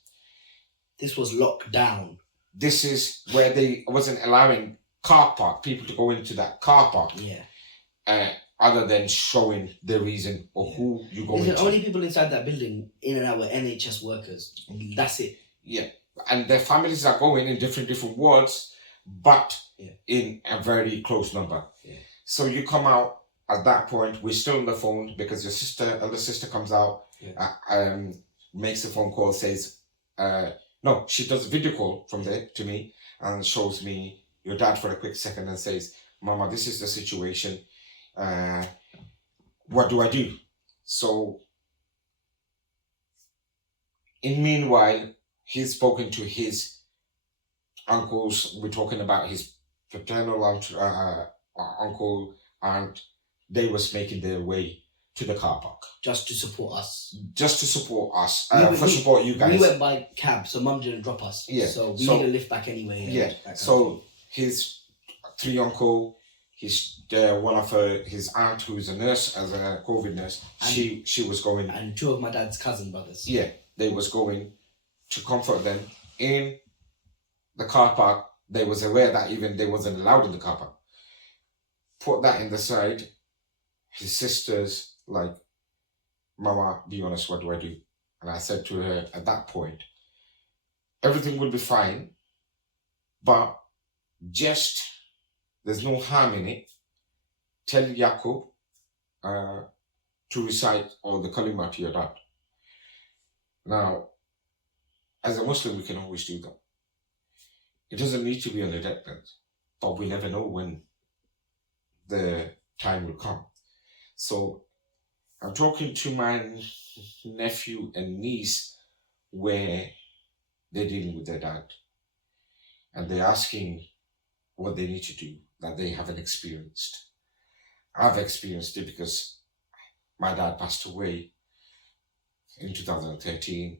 This was locked down. This is where they wasn't allowing car park people to go into that car park. Other than showing the reason or who you go into. Only people inside that building in and out were NHS workers. That's it. Yeah. And their families are going in different wards, but in a very close number. So you come out at that point, we're still on the phone because your elder sister comes out, makes a phone call, says, no, she does a video call from there to me and shows me your dad for a quick second and says, Mama, this is the situation. What do I do? So, in meanwhile, he's spoken to his uncles. We're talking about his paternal uncle, and they was making their way to the car park. Just to support us. Support you guys. We went by cab, so Mum didn't drop us. So we need a lift back anyway. So his 3 uncle, one of his aunt, who's a nurse, as a COVID nurse, and she was going. And 2 of my dad's cousin brothers. Yeah, they was going to comfort them in the car park. They was aware that even they wasn't allowed in the car park. Put that in the side. His sister's like, Mama, be honest, what do I do? And I said to her at that point, everything will be fine, but just, there's no harm in it. Tell Yaqub to recite all the kalima to your dad. Now, as a Muslim, we can always do that. It doesn't need to be on the deathbed, but we never know when the time will come. So I'm talking to my nephew and niece where they're dealing with their dad. And they're asking what they need to do that they haven't experienced. I've experienced it because my dad passed away in 2013.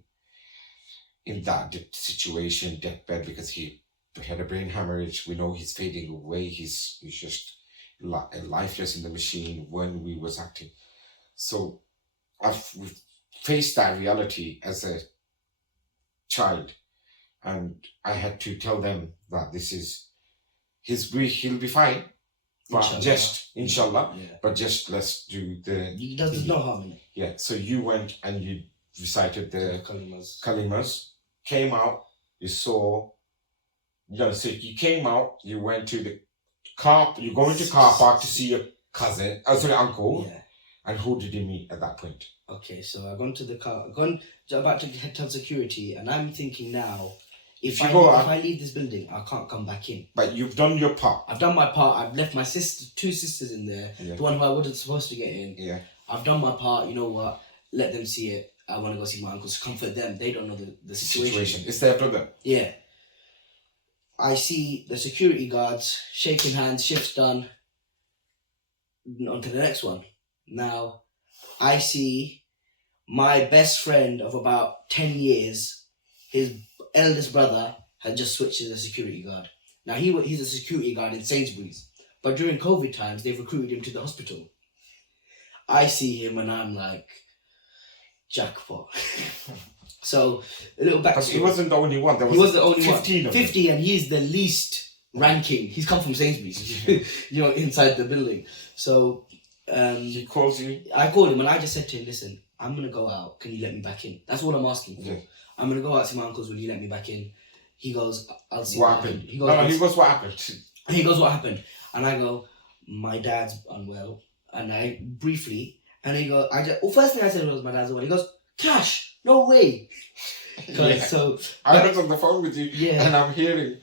in that situation, deathbed, because he had a brain hemorrhage. We know he's fading away. He's just lifeless in the machine when we was acting. So we've faced that reality as a child, and I had to tell them that this is he'll be fine, but Inshallah. just inshallah, Yeah. but just let's do the. There's no harm in it. Yeah. So you went and you recited the Kalimas. kalimas, came out, you saw. You came out, you went to the car, you go into car park to see your cousin, uncle, Yeah. and who did you meet at that point? Okay, so I've gone to the car, about to head to security, and I'm thinking now, if I leave this building, I can't come back in. But you've done your part. I've done my part. I've left my two sisters in there, Yeah. the one who I wasn't supposed to get in. Yeah. I've done my part. You know what? Let them see it. I want to go see my uncles, comfort them. They don't know the situation. It's their brother. Yeah. I see the security guards shaking hands, shift's done. On to the next one. Now, I see my best friend of about 10 years, his eldest brother, had just switched as a security guard. Now, he's a security guard in Sainsbury's, but during COVID times, they've recruited him to the hospital. I see him and I'm like, jackpot. So, a little backstory. But he wasn't the only one. He was the only 15 one. 50, and he's the least ranking. He's come from Sainsbury's, inside the building. So, he calls you. I called him and I just said to him, listen, I'm going to go out. Can you let me back in? That's all I'm asking for. Yeah. I'm going to go out to my uncle's. Will you let me back in? He goes, I'll see What happened. He goes, what happened. He goes, what happened? And I go, my dad's unwell. And I briefly, and he goes, first thing I said was my dad's unwell. He goes, Cash, no way. Yeah. So I was on the phone with you, yeah, and I'm hearing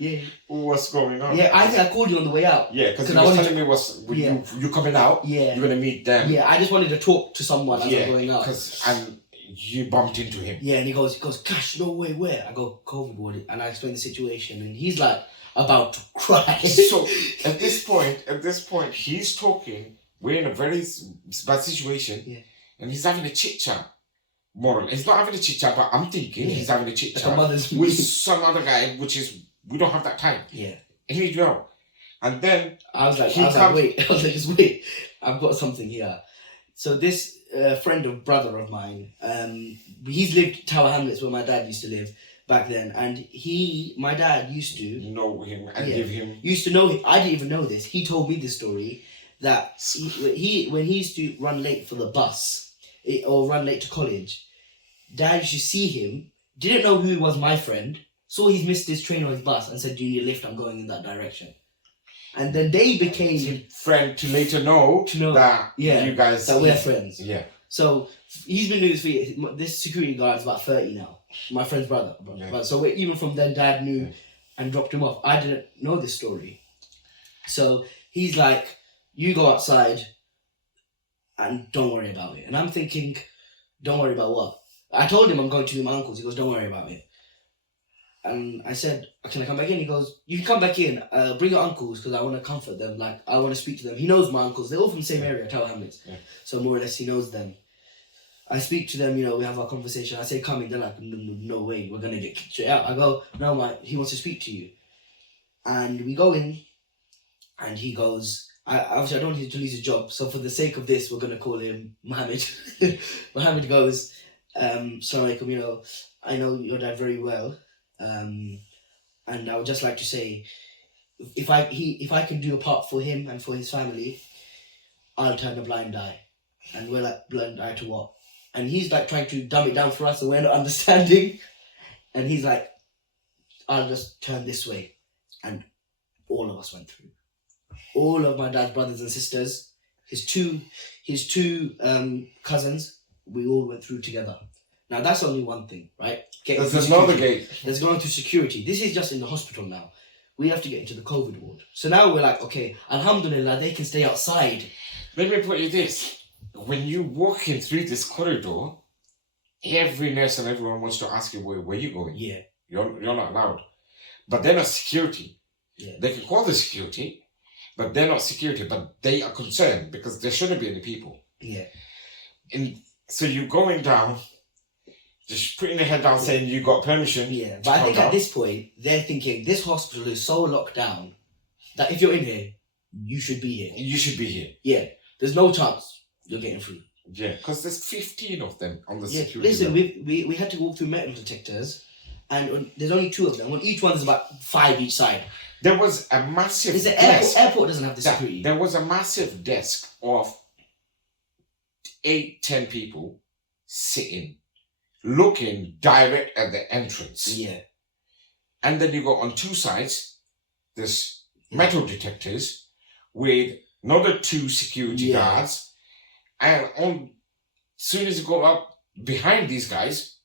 what's going on. Yeah, I think I called you on the way out. Yeah, because you were telling me you coming out. Yeah, you're gonna meet them. Yeah, I just wanted to talk to someone as I'm going out. And you bumped into him. Yeah, and he goes, Cash, no way, where? I go, COVID ward, and I explain the situation, and he's like about to cry. So at this point, he's talking. We're in a very bad situation, and he's having a chit chat. Moral. He's not having a chit chat, but I'm thinking he's having a chit chat with some other guy, which is we don't have that time. Yeah. And you know. And then I was like, wait. I was like, just wait. I've got something here. So this friend of brother of mine, he's lived Tower Hamlets where my dad used to live back then, and my dad used to know him and give him. Used to know him. I didn't even know this. He told me this story that when he used to run late for the bus. Or run late to college, Dad used to see him, didn't know who he was, my friend, saw he's missed his train or his bus and said, do you need a lift? I'm going in that direction. And then they became friend to later know that you guys... That we're friends. Yeah. So he's been doing this for years. This security guard's about 30 now. My friend's brother. Yeah. So even from then, Dad knew and dropped him off. I didn't know this story. So he's like, you go outside and don't worry about it. And I'm thinking, don't worry about what? I told him I'm going to meet my uncles. He goes, don't worry about it. And I said, can I come back in? He goes, you can come back in. Bring your uncles because I want to comfort them. Like, I want to speak to them. He knows my uncles. They're all from the same area, Tower Hamlets. Yeah. So more or less he knows them. I speak to them, we have our conversation. I say, come in. They're like, no way. We're going to get kicked straight out. I go, no, he wants to speak to you. And we go in and he goes... Obviously, I don't want him to lose his job, so for the sake of this, we're going to call him Mohammed. Mohammed goes, Assalamualaikum, I know your dad very well, and I would just like to say, if I can do a part for him and for his family, I'll turn a blind eye. And we're like, blind eye to what? And he's like trying to dumb it down for us, so we're not understanding. And he's like, I'll just turn this way. And all of us went through. All of my dad's brothers and sisters, his two cousins, we all went through together. Now that's only one thing, right? There's another gate. There's going through security. This is just in the hospital now. We have to get into the COVID ward. So now we're like, okay, alhamdulillah, they can stay outside. Let me put you this. When you walk in through this corridor, every nurse and everyone wants to ask you where you going. Yeah. You're not allowed. But they're not security. Yeah. They can call the security. But they're not security, but they are concerned because there shouldn't be any people. Yeah. And so you're going down, just putting their head down saying you got permission. Yeah, but I think at this point, they're thinking this hospital is so locked down that if you're in here, you should be here. You should be here. Yeah, there's no chance you're getting through. Yeah, because there's 15 of them on the Yeah, security. listen, we had to walk through metal detectors, and there's only 2 of them. On each one, there's about 5 each side. There was a massive There's an desk. airport doesn't have the security. There was a massive desk of 8-10 people sitting, looking direct at the entrance. Yeah. And then you go on 2 sides, there's metal detectors with another 2 security guards. And on soon as you go up behind these guys,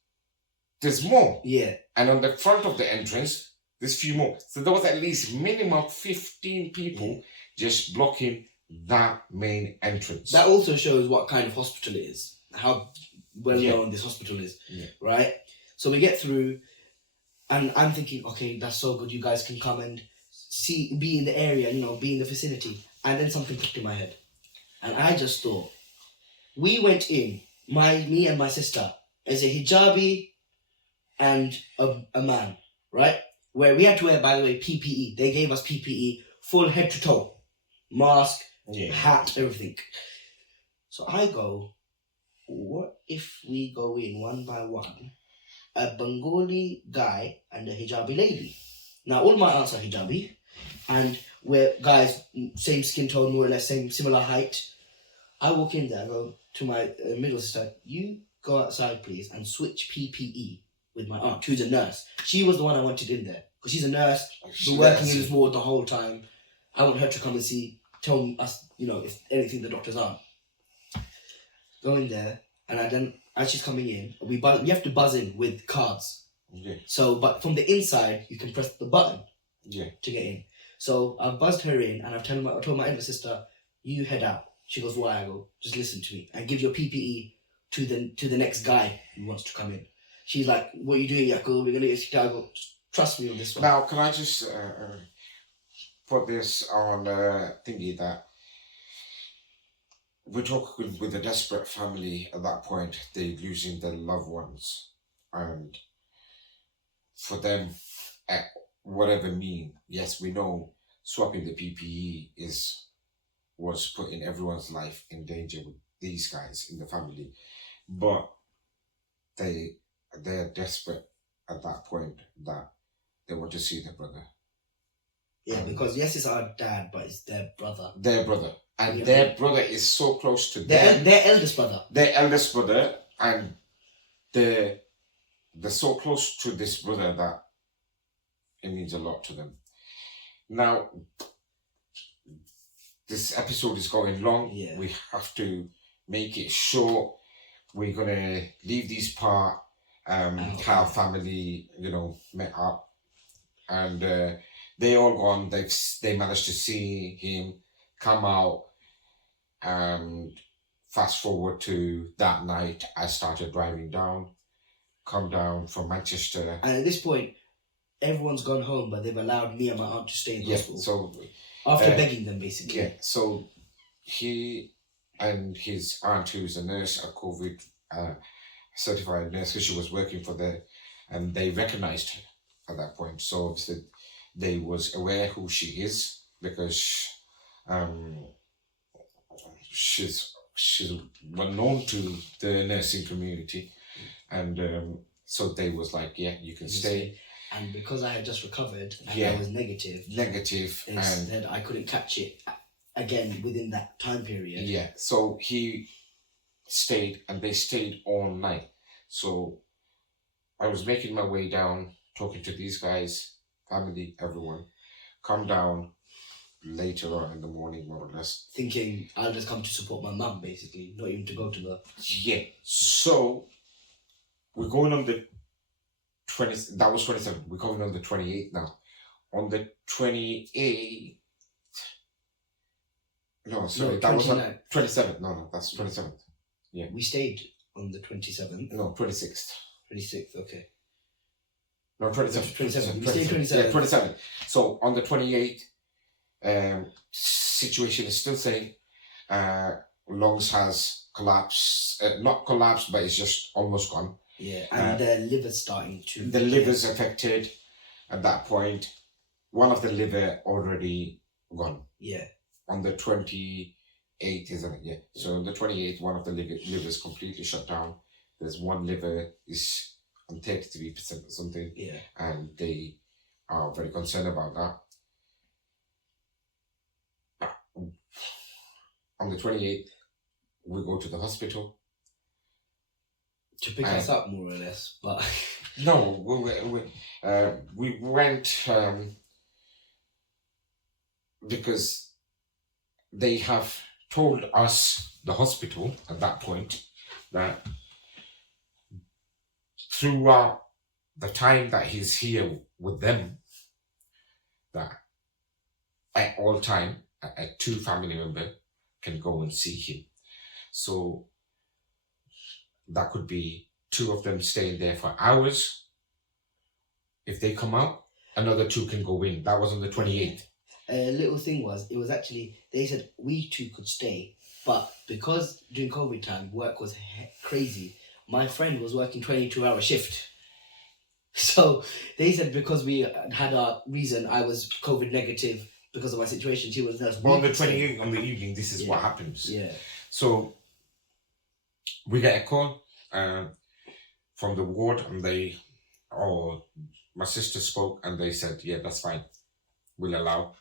there's more. Yeah. And on the front of the entrance, there's few more. So there was at least minimum 15 people just blocking that main entrance. That also shows what kind of hospital it is, how well known this hospital is, right? So we get through, and I'm thinking, okay, that's so good. You guys can come and be in the area, be in the vicinity. And then something clicked in my head, and I just thought, we went in, me and my sister, as a hijabi and a man, right? Where we had to wear, by the way, PPE. They gave us PPE, full head to toe, mask, hat, everything. So I go, what if we go in one by one, a Bengali guy and a hijabi lady? Now, all my aunts are hijabi, and we're guys, same skin tone, more or less, similar height. I walk in there, I go to my middle sister, you go outside, please, and switch PPE with my aunt, who's a nurse. She was the one I wanted in there, because she's a nurse, been working in this ward the whole time. I want her to come and tell us, if anything the doctors aren't. Go in there, and then as she's coming in, we have to buzz in with cards. Yeah. So, but from the inside, you can press the button. Yeah. To get in. So I've buzzed her in, and I told my elder sister, you head out. She goes, why? I go, just listen to me and give your PPE to the next guy who wants to come in. She's like, what are you doing, Yaqub? We're gonna get Chicago. Just trust me on this one. Now, can I just put this on thingy that we're talking with a desperate family at that point. They're losing their loved ones, and for them, at whatever mean, yes, we know swapping the PPE was putting everyone's life in danger with these guys in the family, but they're desperate at that point that they want to see their brother. Yeah, because yes, it's our dad, but it's their brother. Their brother. And their brother is so close to them. Their eldest brother. Their eldest brother, and they're so close to this brother that it means a lot to them. Now, this episode is going long. Yeah. We have to make it short. We're gonna leave this part. How family, met up, and they all gone. They managed to see him come out. And fast forward to that night, I started driving down, come down from Manchester. And at this point, everyone's gone home, but they've allowed me and my aunt to stay in the hospital. So after begging them, basically. Yeah, so he and his aunt, who's a nurse, a COVID certified nurse, because she was working for and they recognized her at that point. So obviously they was aware who she is, because she's well known to the nursing community, and so they was like, yeah, you can stay. And because I had just recovered, and I was negative, and I couldn't catch it again within that time period. Yeah, so he stayed, and they stayed all night. So I was making my way down, talking to these guys, family, everyone. Come down later on in the morning, more or less. Thinking I'll just come to support my mum, basically, not even to go to the... Yeah, so we're going on the 20th, that was 27th, we're going on the 28th now. On the 28th, no, sorry, No, that was on 29th. 27th, no, that's 27th. Yeah. We stayed on the 27th. No, 26th. 26th, okay. No, 27th. 27th. We stayed 27th. Yeah, 27th. So on the 28th, situation is still same. Lungs has collapsed, not collapsed, but it's just almost gone. Yeah, and their liver's starting to... The liver's affected at that point. One of the liver already gone. Yeah. On the 28th, isn't it? Yeah. So on the 28th, one of the livers completely shut down. There's one liver is on 33% or something. Yeah. And they are very concerned about that. On the 28th, we go to the hospital. To pick us up, more or less, but... No, we went because they have told us, the hospital at that point, that throughout the time that he's here with them, that at all time, a two family member can go and see him. So that could be two of them staying there for hours. If they come out, another two can go in. That was on the 28th. A little thing was, it was actually, they said we two could stay, but because during COVID time, work was crazy, my friend was working 22-hour shift. So they said because we had our reason, I was COVID negative because of my situation, she was nurse. Well, on the 28th, on the evening, this is what happens. Yeah. So we get a call from the ward, and my sister spoke, and they said, yeah, that's fine. We'll allow.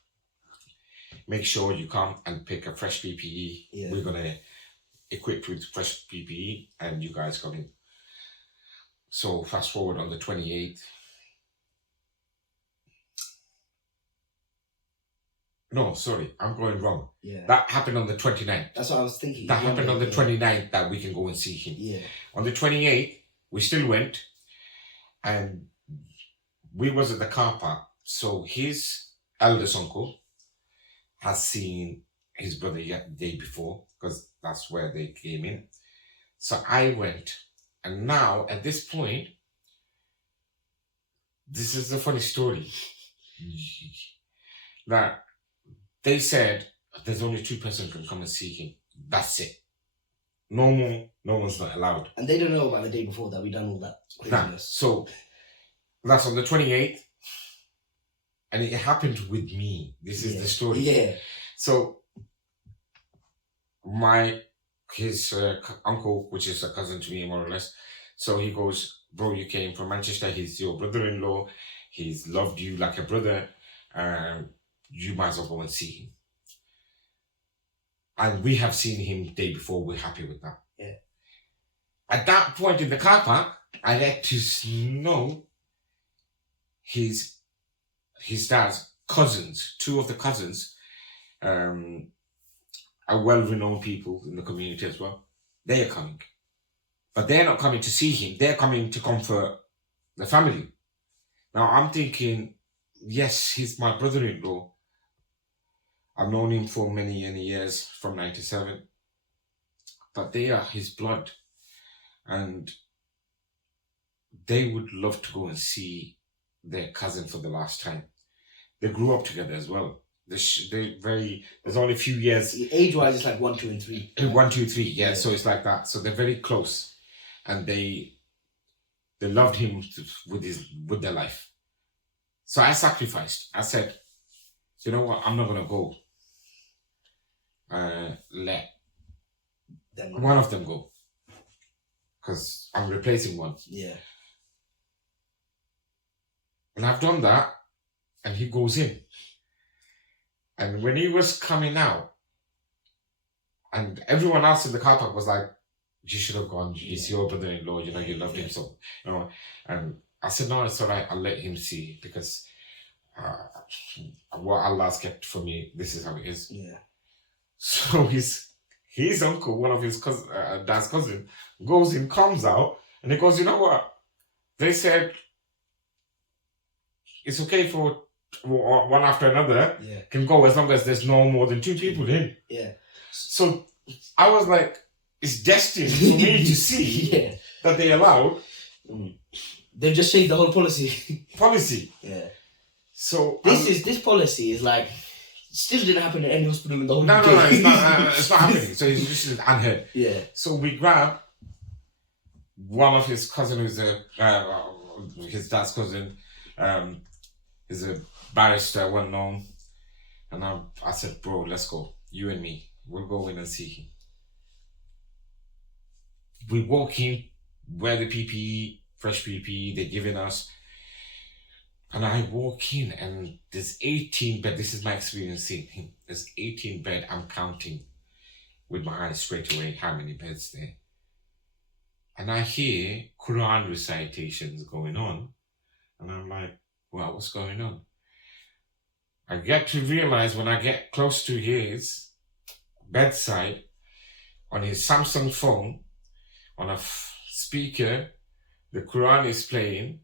Make sure you come and pick a fresh PPE. Yeah. We're going to equip with fresh PPE, and you guys come in. So fast forward on the 28th. No, sorry, I'm going wrong. Yeah. That happened on the 29th. That's what I was thinking. That happened on the 29th that we can go and see him. Yeah. On the 28th, we still went, and we was at the car park. So his eldest uncle has seen his brother the day before, because that's where they came in. So I went, and now at this point, this is a funny story. That they said there's only two persons can come and see him. That's it. No more. No one's not allowed. And they don't know about the day before that we done all that craziness. Nah, so that's on the 28th. And it happened with me. This is the story. Yeah. So his uncle, which is a cousin to me more or less, so he goes, bro, you came from Manchester. He's your brother-in-law. He's loved you like a brother. You might as well go and see him. And we have seen him the day before. We're happy with that. Yeah. At that point in the car park, I let to know his dad's cousins, two of the cousins, are well-renowned people in the community as well. They are coming. But they're not coming to see him. They're coming to comfort the family. Now, I'm thinking, yes, he's my brother-in-law. I've known him for many, many years, from 97. But they are his blood. And they would love to go and see their cousin for the last time. They grew up together as well. There's only a few years. Age-wise, it's like 1, 2, and 3. 1, 2, 3, yeah. So it's like that. So they're very close. And they loved him with their life. So I sacrificed. I said, you know what? I'm not going to go. Let one of them go. Because I'm replacing one. Yeah. And I've done that. And he goes in. And when he was coming out, and everyone else in the car park was like, you should have gone. He's your brother-in-law. You know, you loved him so. You know, and I said, no, it's all right. I'll let him see, because what Allah's kept for me, this is how it is. Yeah. So his uncle, one of his dad's cousin, goes in, comes out, and he goes, you know what? They said it's okay for one after another can go as long as there's no more than 2 people in. Yeah. So I was like, it's destined for me to see that they allowed. They've just changed the whole policy. Yeah. So this policy is like still didn't happen in any hospital in the whole No, UK. it's not happening. So it's just unheard. Yeah. So we grab one of his cousin, who's his dad's cousin, is a barrister, well known. And I said, bro, let's go. You and me, we'll go in and see him. We walk in, wear the PPE, fresh PPE they're giving us. And I walk in and there's 18 bed. This is my experience seeing him. There's 18 bed. I'm counting with my eyes straight away how many beds there. And I hear Quran recitations going on. And I'm like, well, what's going on? I get to realize when I get close to his bedside, on his Samsung phone, on a speaker, the Quran is playing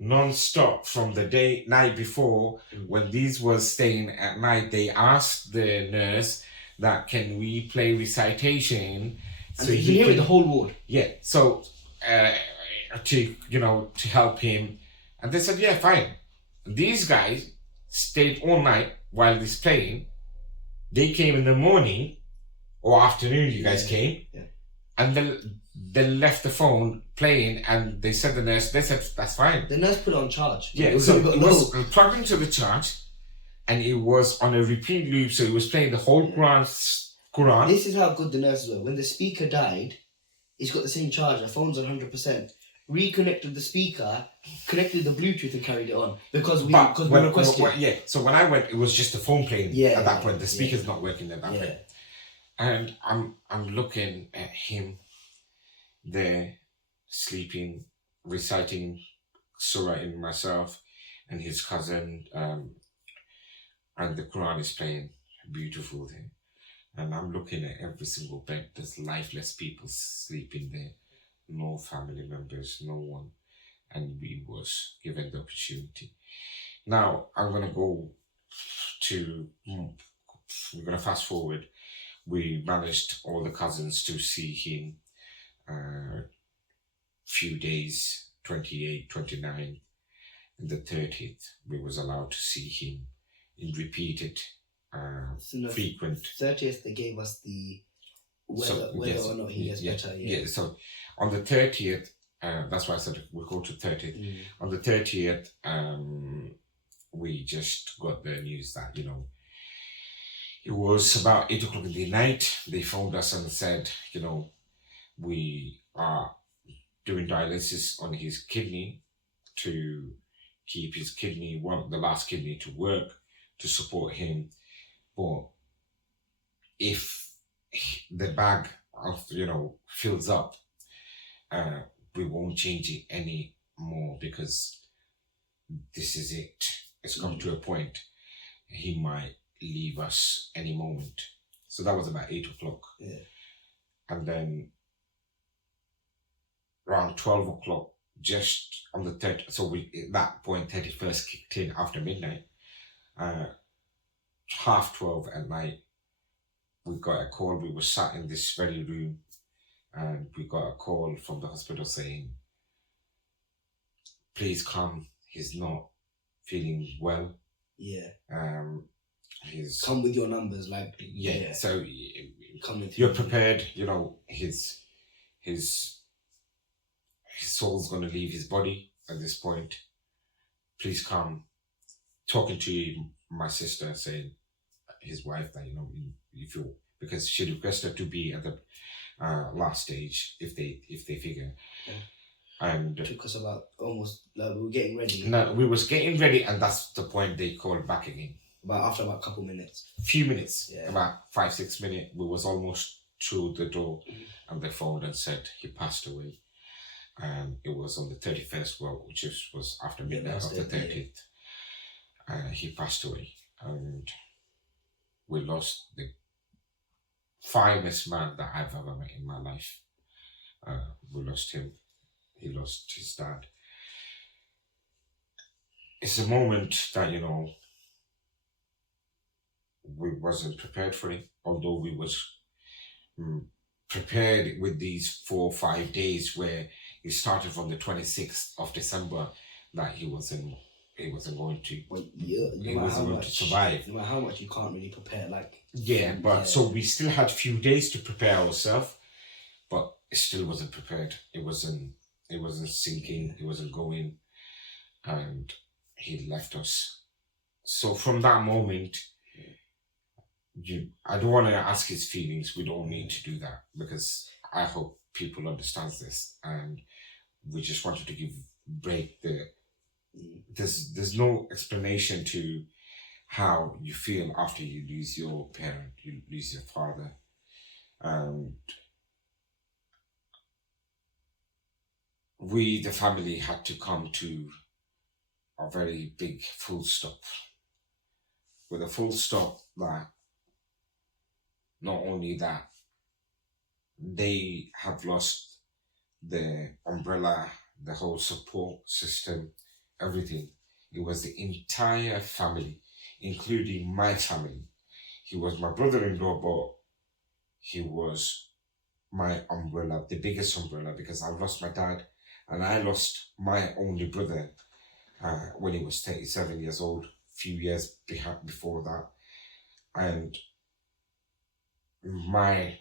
non-stop from the night before. When these was staying at night, they asked the nurse that can we play recitation, so he hear it the whole ward. Yeah, so to help him, and they said yeah, fine. These guys stayed all night while this playing. They came in the morning or afternoon. You guys came, and then they left the phone playing, and they said they said that's fine. The nurse put it on charge. Yeah, so it was plugged into the charge, and it was on a repeat loop. So it was playing the whole Quran. This is how good the nurses were. When the speaker died, it's got the same charge. The phone's on 100%. Reconnected the speaker, connected the Bluetooth, and carried it on because we requested. So when I went, it was just the phone playing. At that point, the speaker's not working at that point. And I'm looking at him there, sleeping, reciting surah in myself and his cousin, and the Quran is playing, beautiful thing. And I'm looking at every single bed. There's lifeless people sleeping there, no family members, no one, and we was given the opportunity. Now I'm gonna go to. We're gonna fast forward. We managed all the cousins to see him. Few days, 28, 29, and the 30th, we was allowed to see him in repeated, frequent. 30th, they gave us the whether or not he gets better. Yeah, so on the 30th, that's why I said we'll go to 30th. On the 30th, we just got the news that, it was about 8 o'clock in the night. They phoned us and said, we are doing dialysis on his kidney to keep his kidney, the last kidney, to work to support him. But if the bag of, fills up, we won't change it any more because this is it. It's come to a point. He might leave us any moment. So that was about 8 o'clock. Yeah. And then around 12 o'clock, just on the 30th, so we, at that point, 31st kicked in after midnight. 12:30 at night, we got a call. We were sat in this very room, and we got a call from the hospital saying, please come, he's not feeling well. Yeah. Come with your numbers, so come with you're prepared, his soul's going to leave his body at this point. Please come. Talking to my sister, saying, his wife, that, if you, because she requested to be at the last stage if they figure. Yeah. And it took us about almost, we were getting ready. No, we was getting ready, and that's the point they called back again. After about a couple minutes. Few minutes, about 5-6 minutes, we was almost through the door, and they phoned and said he passed away. And it was on the 31st, which was after midnight of the 30th. He passed away, and we lost the finest man that I've ever met in my life. We lost him. He lost his dad. It's a moment that, we wasn't prepared for it, although we was prepared with these 4 or 5 days where it started from the 26th of December that he wasn't going to. He wasn't going to survive. No matter how much, you can't really prepare. So we still had few days to prepare ourselves, but it still wasn't prepared. It wasn't sinking. It wasn't going, and he left us. So from that moment, I don't want to ask his feelings. We don't need to do that, because I hope people understand this, and we just wanted to break the. There's no explanation to how you feel after you lose your parent, you lose your father, and we, the family, had to come to a very big full stop. With a full stop that not only that they have lost the umbrella, the whole support system, everything. It was the entire family, including my family. He was my brother-in-law, but he was my umbrella, the biggest umbrella, because I lost my dad and I lost my only brother when he was 37 years old, a few years before that. And my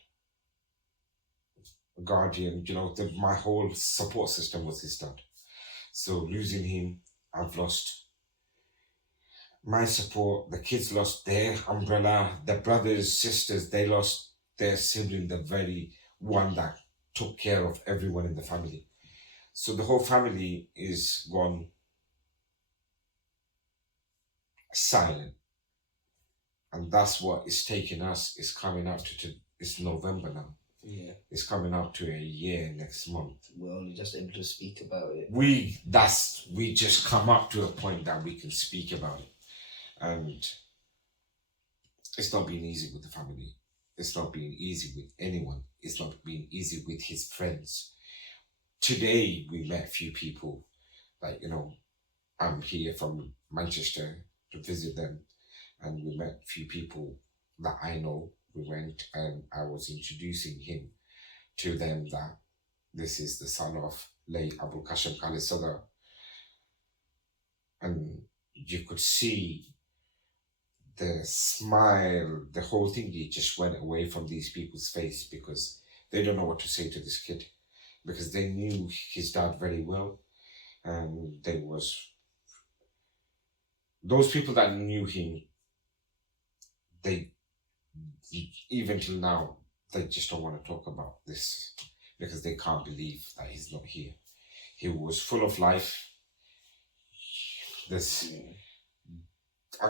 guardian, my whole support system was his dad. So losing him, I've lost my support. The kids lost their umbrella. The brothers, sisters, they lost their sibling, the very one that took care of everyone in the family. So the whole family is gone silent. And that's what is taking us. It's coming up to it's November now. Yeah. It's coming up to a year next month. We're only just able to speak about it. We just come up to a point that we can speak about it. And it's not been easy with the family. It's not been easy with anyone. It's not been easy with his friends. Today we met a few people, I'm here from Manchester to visit them, and we met a few people that I know. We went and I was introducing him to them, that this is the son of late Yaqub Khalisadar. And you could see the smile, the whole thing, it just went away from these people's face, because they don't know what to say to this kid, because they knew his dad very well. And those people that knew him, they, even till now, they just don't want to talk about this, because they can't believe that he's not here. He was full of life. I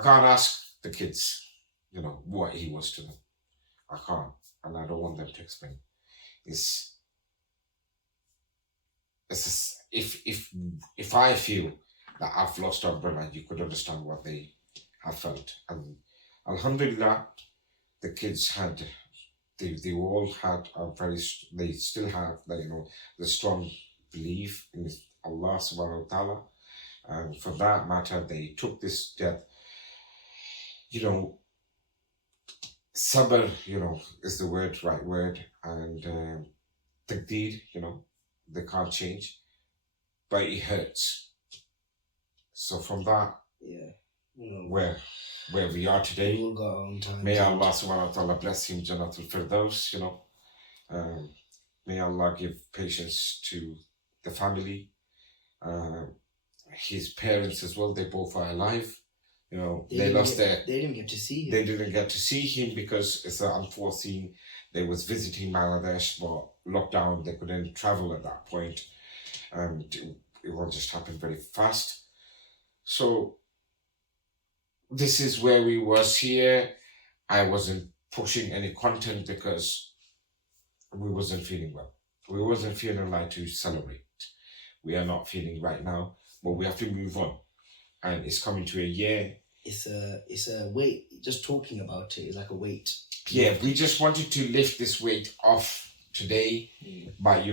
can't ask the kids, what he was to them. I can't, and I don't want them to explain. If I feel that I've lost umbrella, you could understand what they have felt. And alhamdulillah, the kids had, they all had they still have, the strong belief in Allah subhanahu wa ta'ala. And for that matter, they took this death, sabr, is the right word. And taqdeer, they can't change, but it hurts. So from that, where we are today, we'll go our own time. May Allah subhanahu wa ta'ala bless him, Jannatul Firdaus, may Allah give patience to the family, his parents as well. They both are alive. They didn't get to see him. They didn't get to see him because it's unforeseen. They was visiting Bangladesh, but lockdown, they couldn't travel at that point. And it all just happened very fast. So this is where we was here. I wasn't pushing any content because we wasn't feeling well. We wasn't feeling like to celebrate. We are not feeling right now, but we have to move on. And it's coming to a year. It's a weight. Just talking about it is like a weight. Yeah, we just wanted to lift this weight off today, but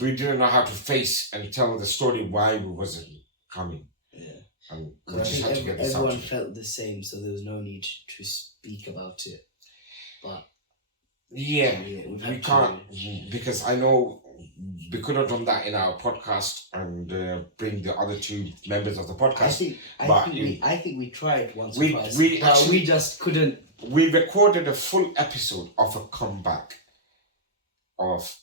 we didn't know how to face and tell the story why we wasn't coming. Yeah, and we just had to get this out. Everyone felt the same, so there was no need to speak about it. But we can't, because I know we could have done that in our podcast and bring the other two members of the podcast. I think we tried once or twice, but we just couldn't. We recorded a full episode of a comeback of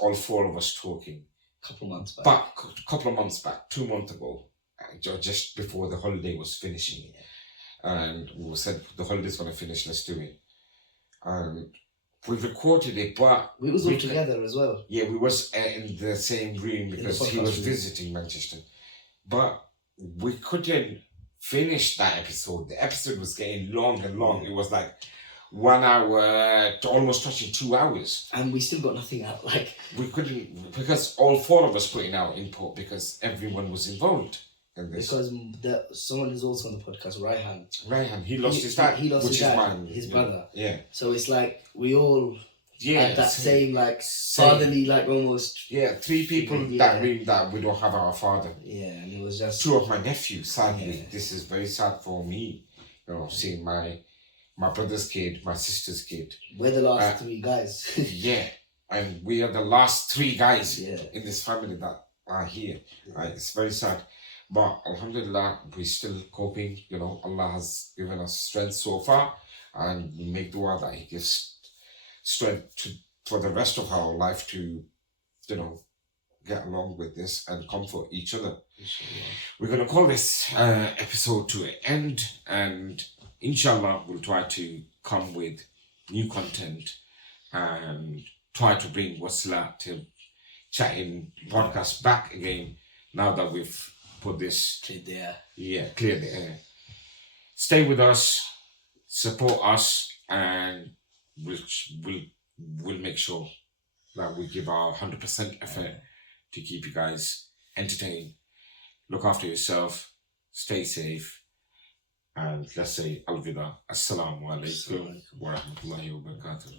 all four of us talking. Couple months back. But a couple of months back, 2 months ago, just before the holiday was finishing. And we said, the holiday's going to finish, let's do it. And we recorded it, but... We was all together as well. Yeah, we was in the same room because he was visiting Manchester. But we couldn't finish that episode. The episode was getting long and long. It was like 1 hour to almost touching 2 hours. And we still got nothing out. Like, we couldn't, because all four of us put in our input because everyone was involved in this. Because someone who's also on the podcast, Rayhan, he lost his dad. He lost his dad, his brother. Yeah. So it's like we all had that same fatherly, like almost. Yeah, 3 people that mean that we don't have our father. Yeah, and it was just 2 of my nephews. Sadly, this is very sad for me. You know, seeing my brother's kid, my sister's kid. We're the last 3 guys. Yeah, and we are the last 3 guys in this family that are here. It's very sad. But Alhamdulillah, we're still coping. You know, Allah has given us strength so far, and we make dua that He gives strength for the rest of our life to, you know, get along with this and comfort each other. We're going to call this episode to an end, and inshallah, we'll try to come with new content and try to bring syl-latte chatting podcast back again now that we've put this... Clear the air. Yeah, clear the air. Stay with us, support us, and we'll make sure that we give our 100% effort to keep you guys entertained. Look after yourself, stay safe, and let's say alvida. Assalamu alaikum wa rahmatullahi wa barakatuh.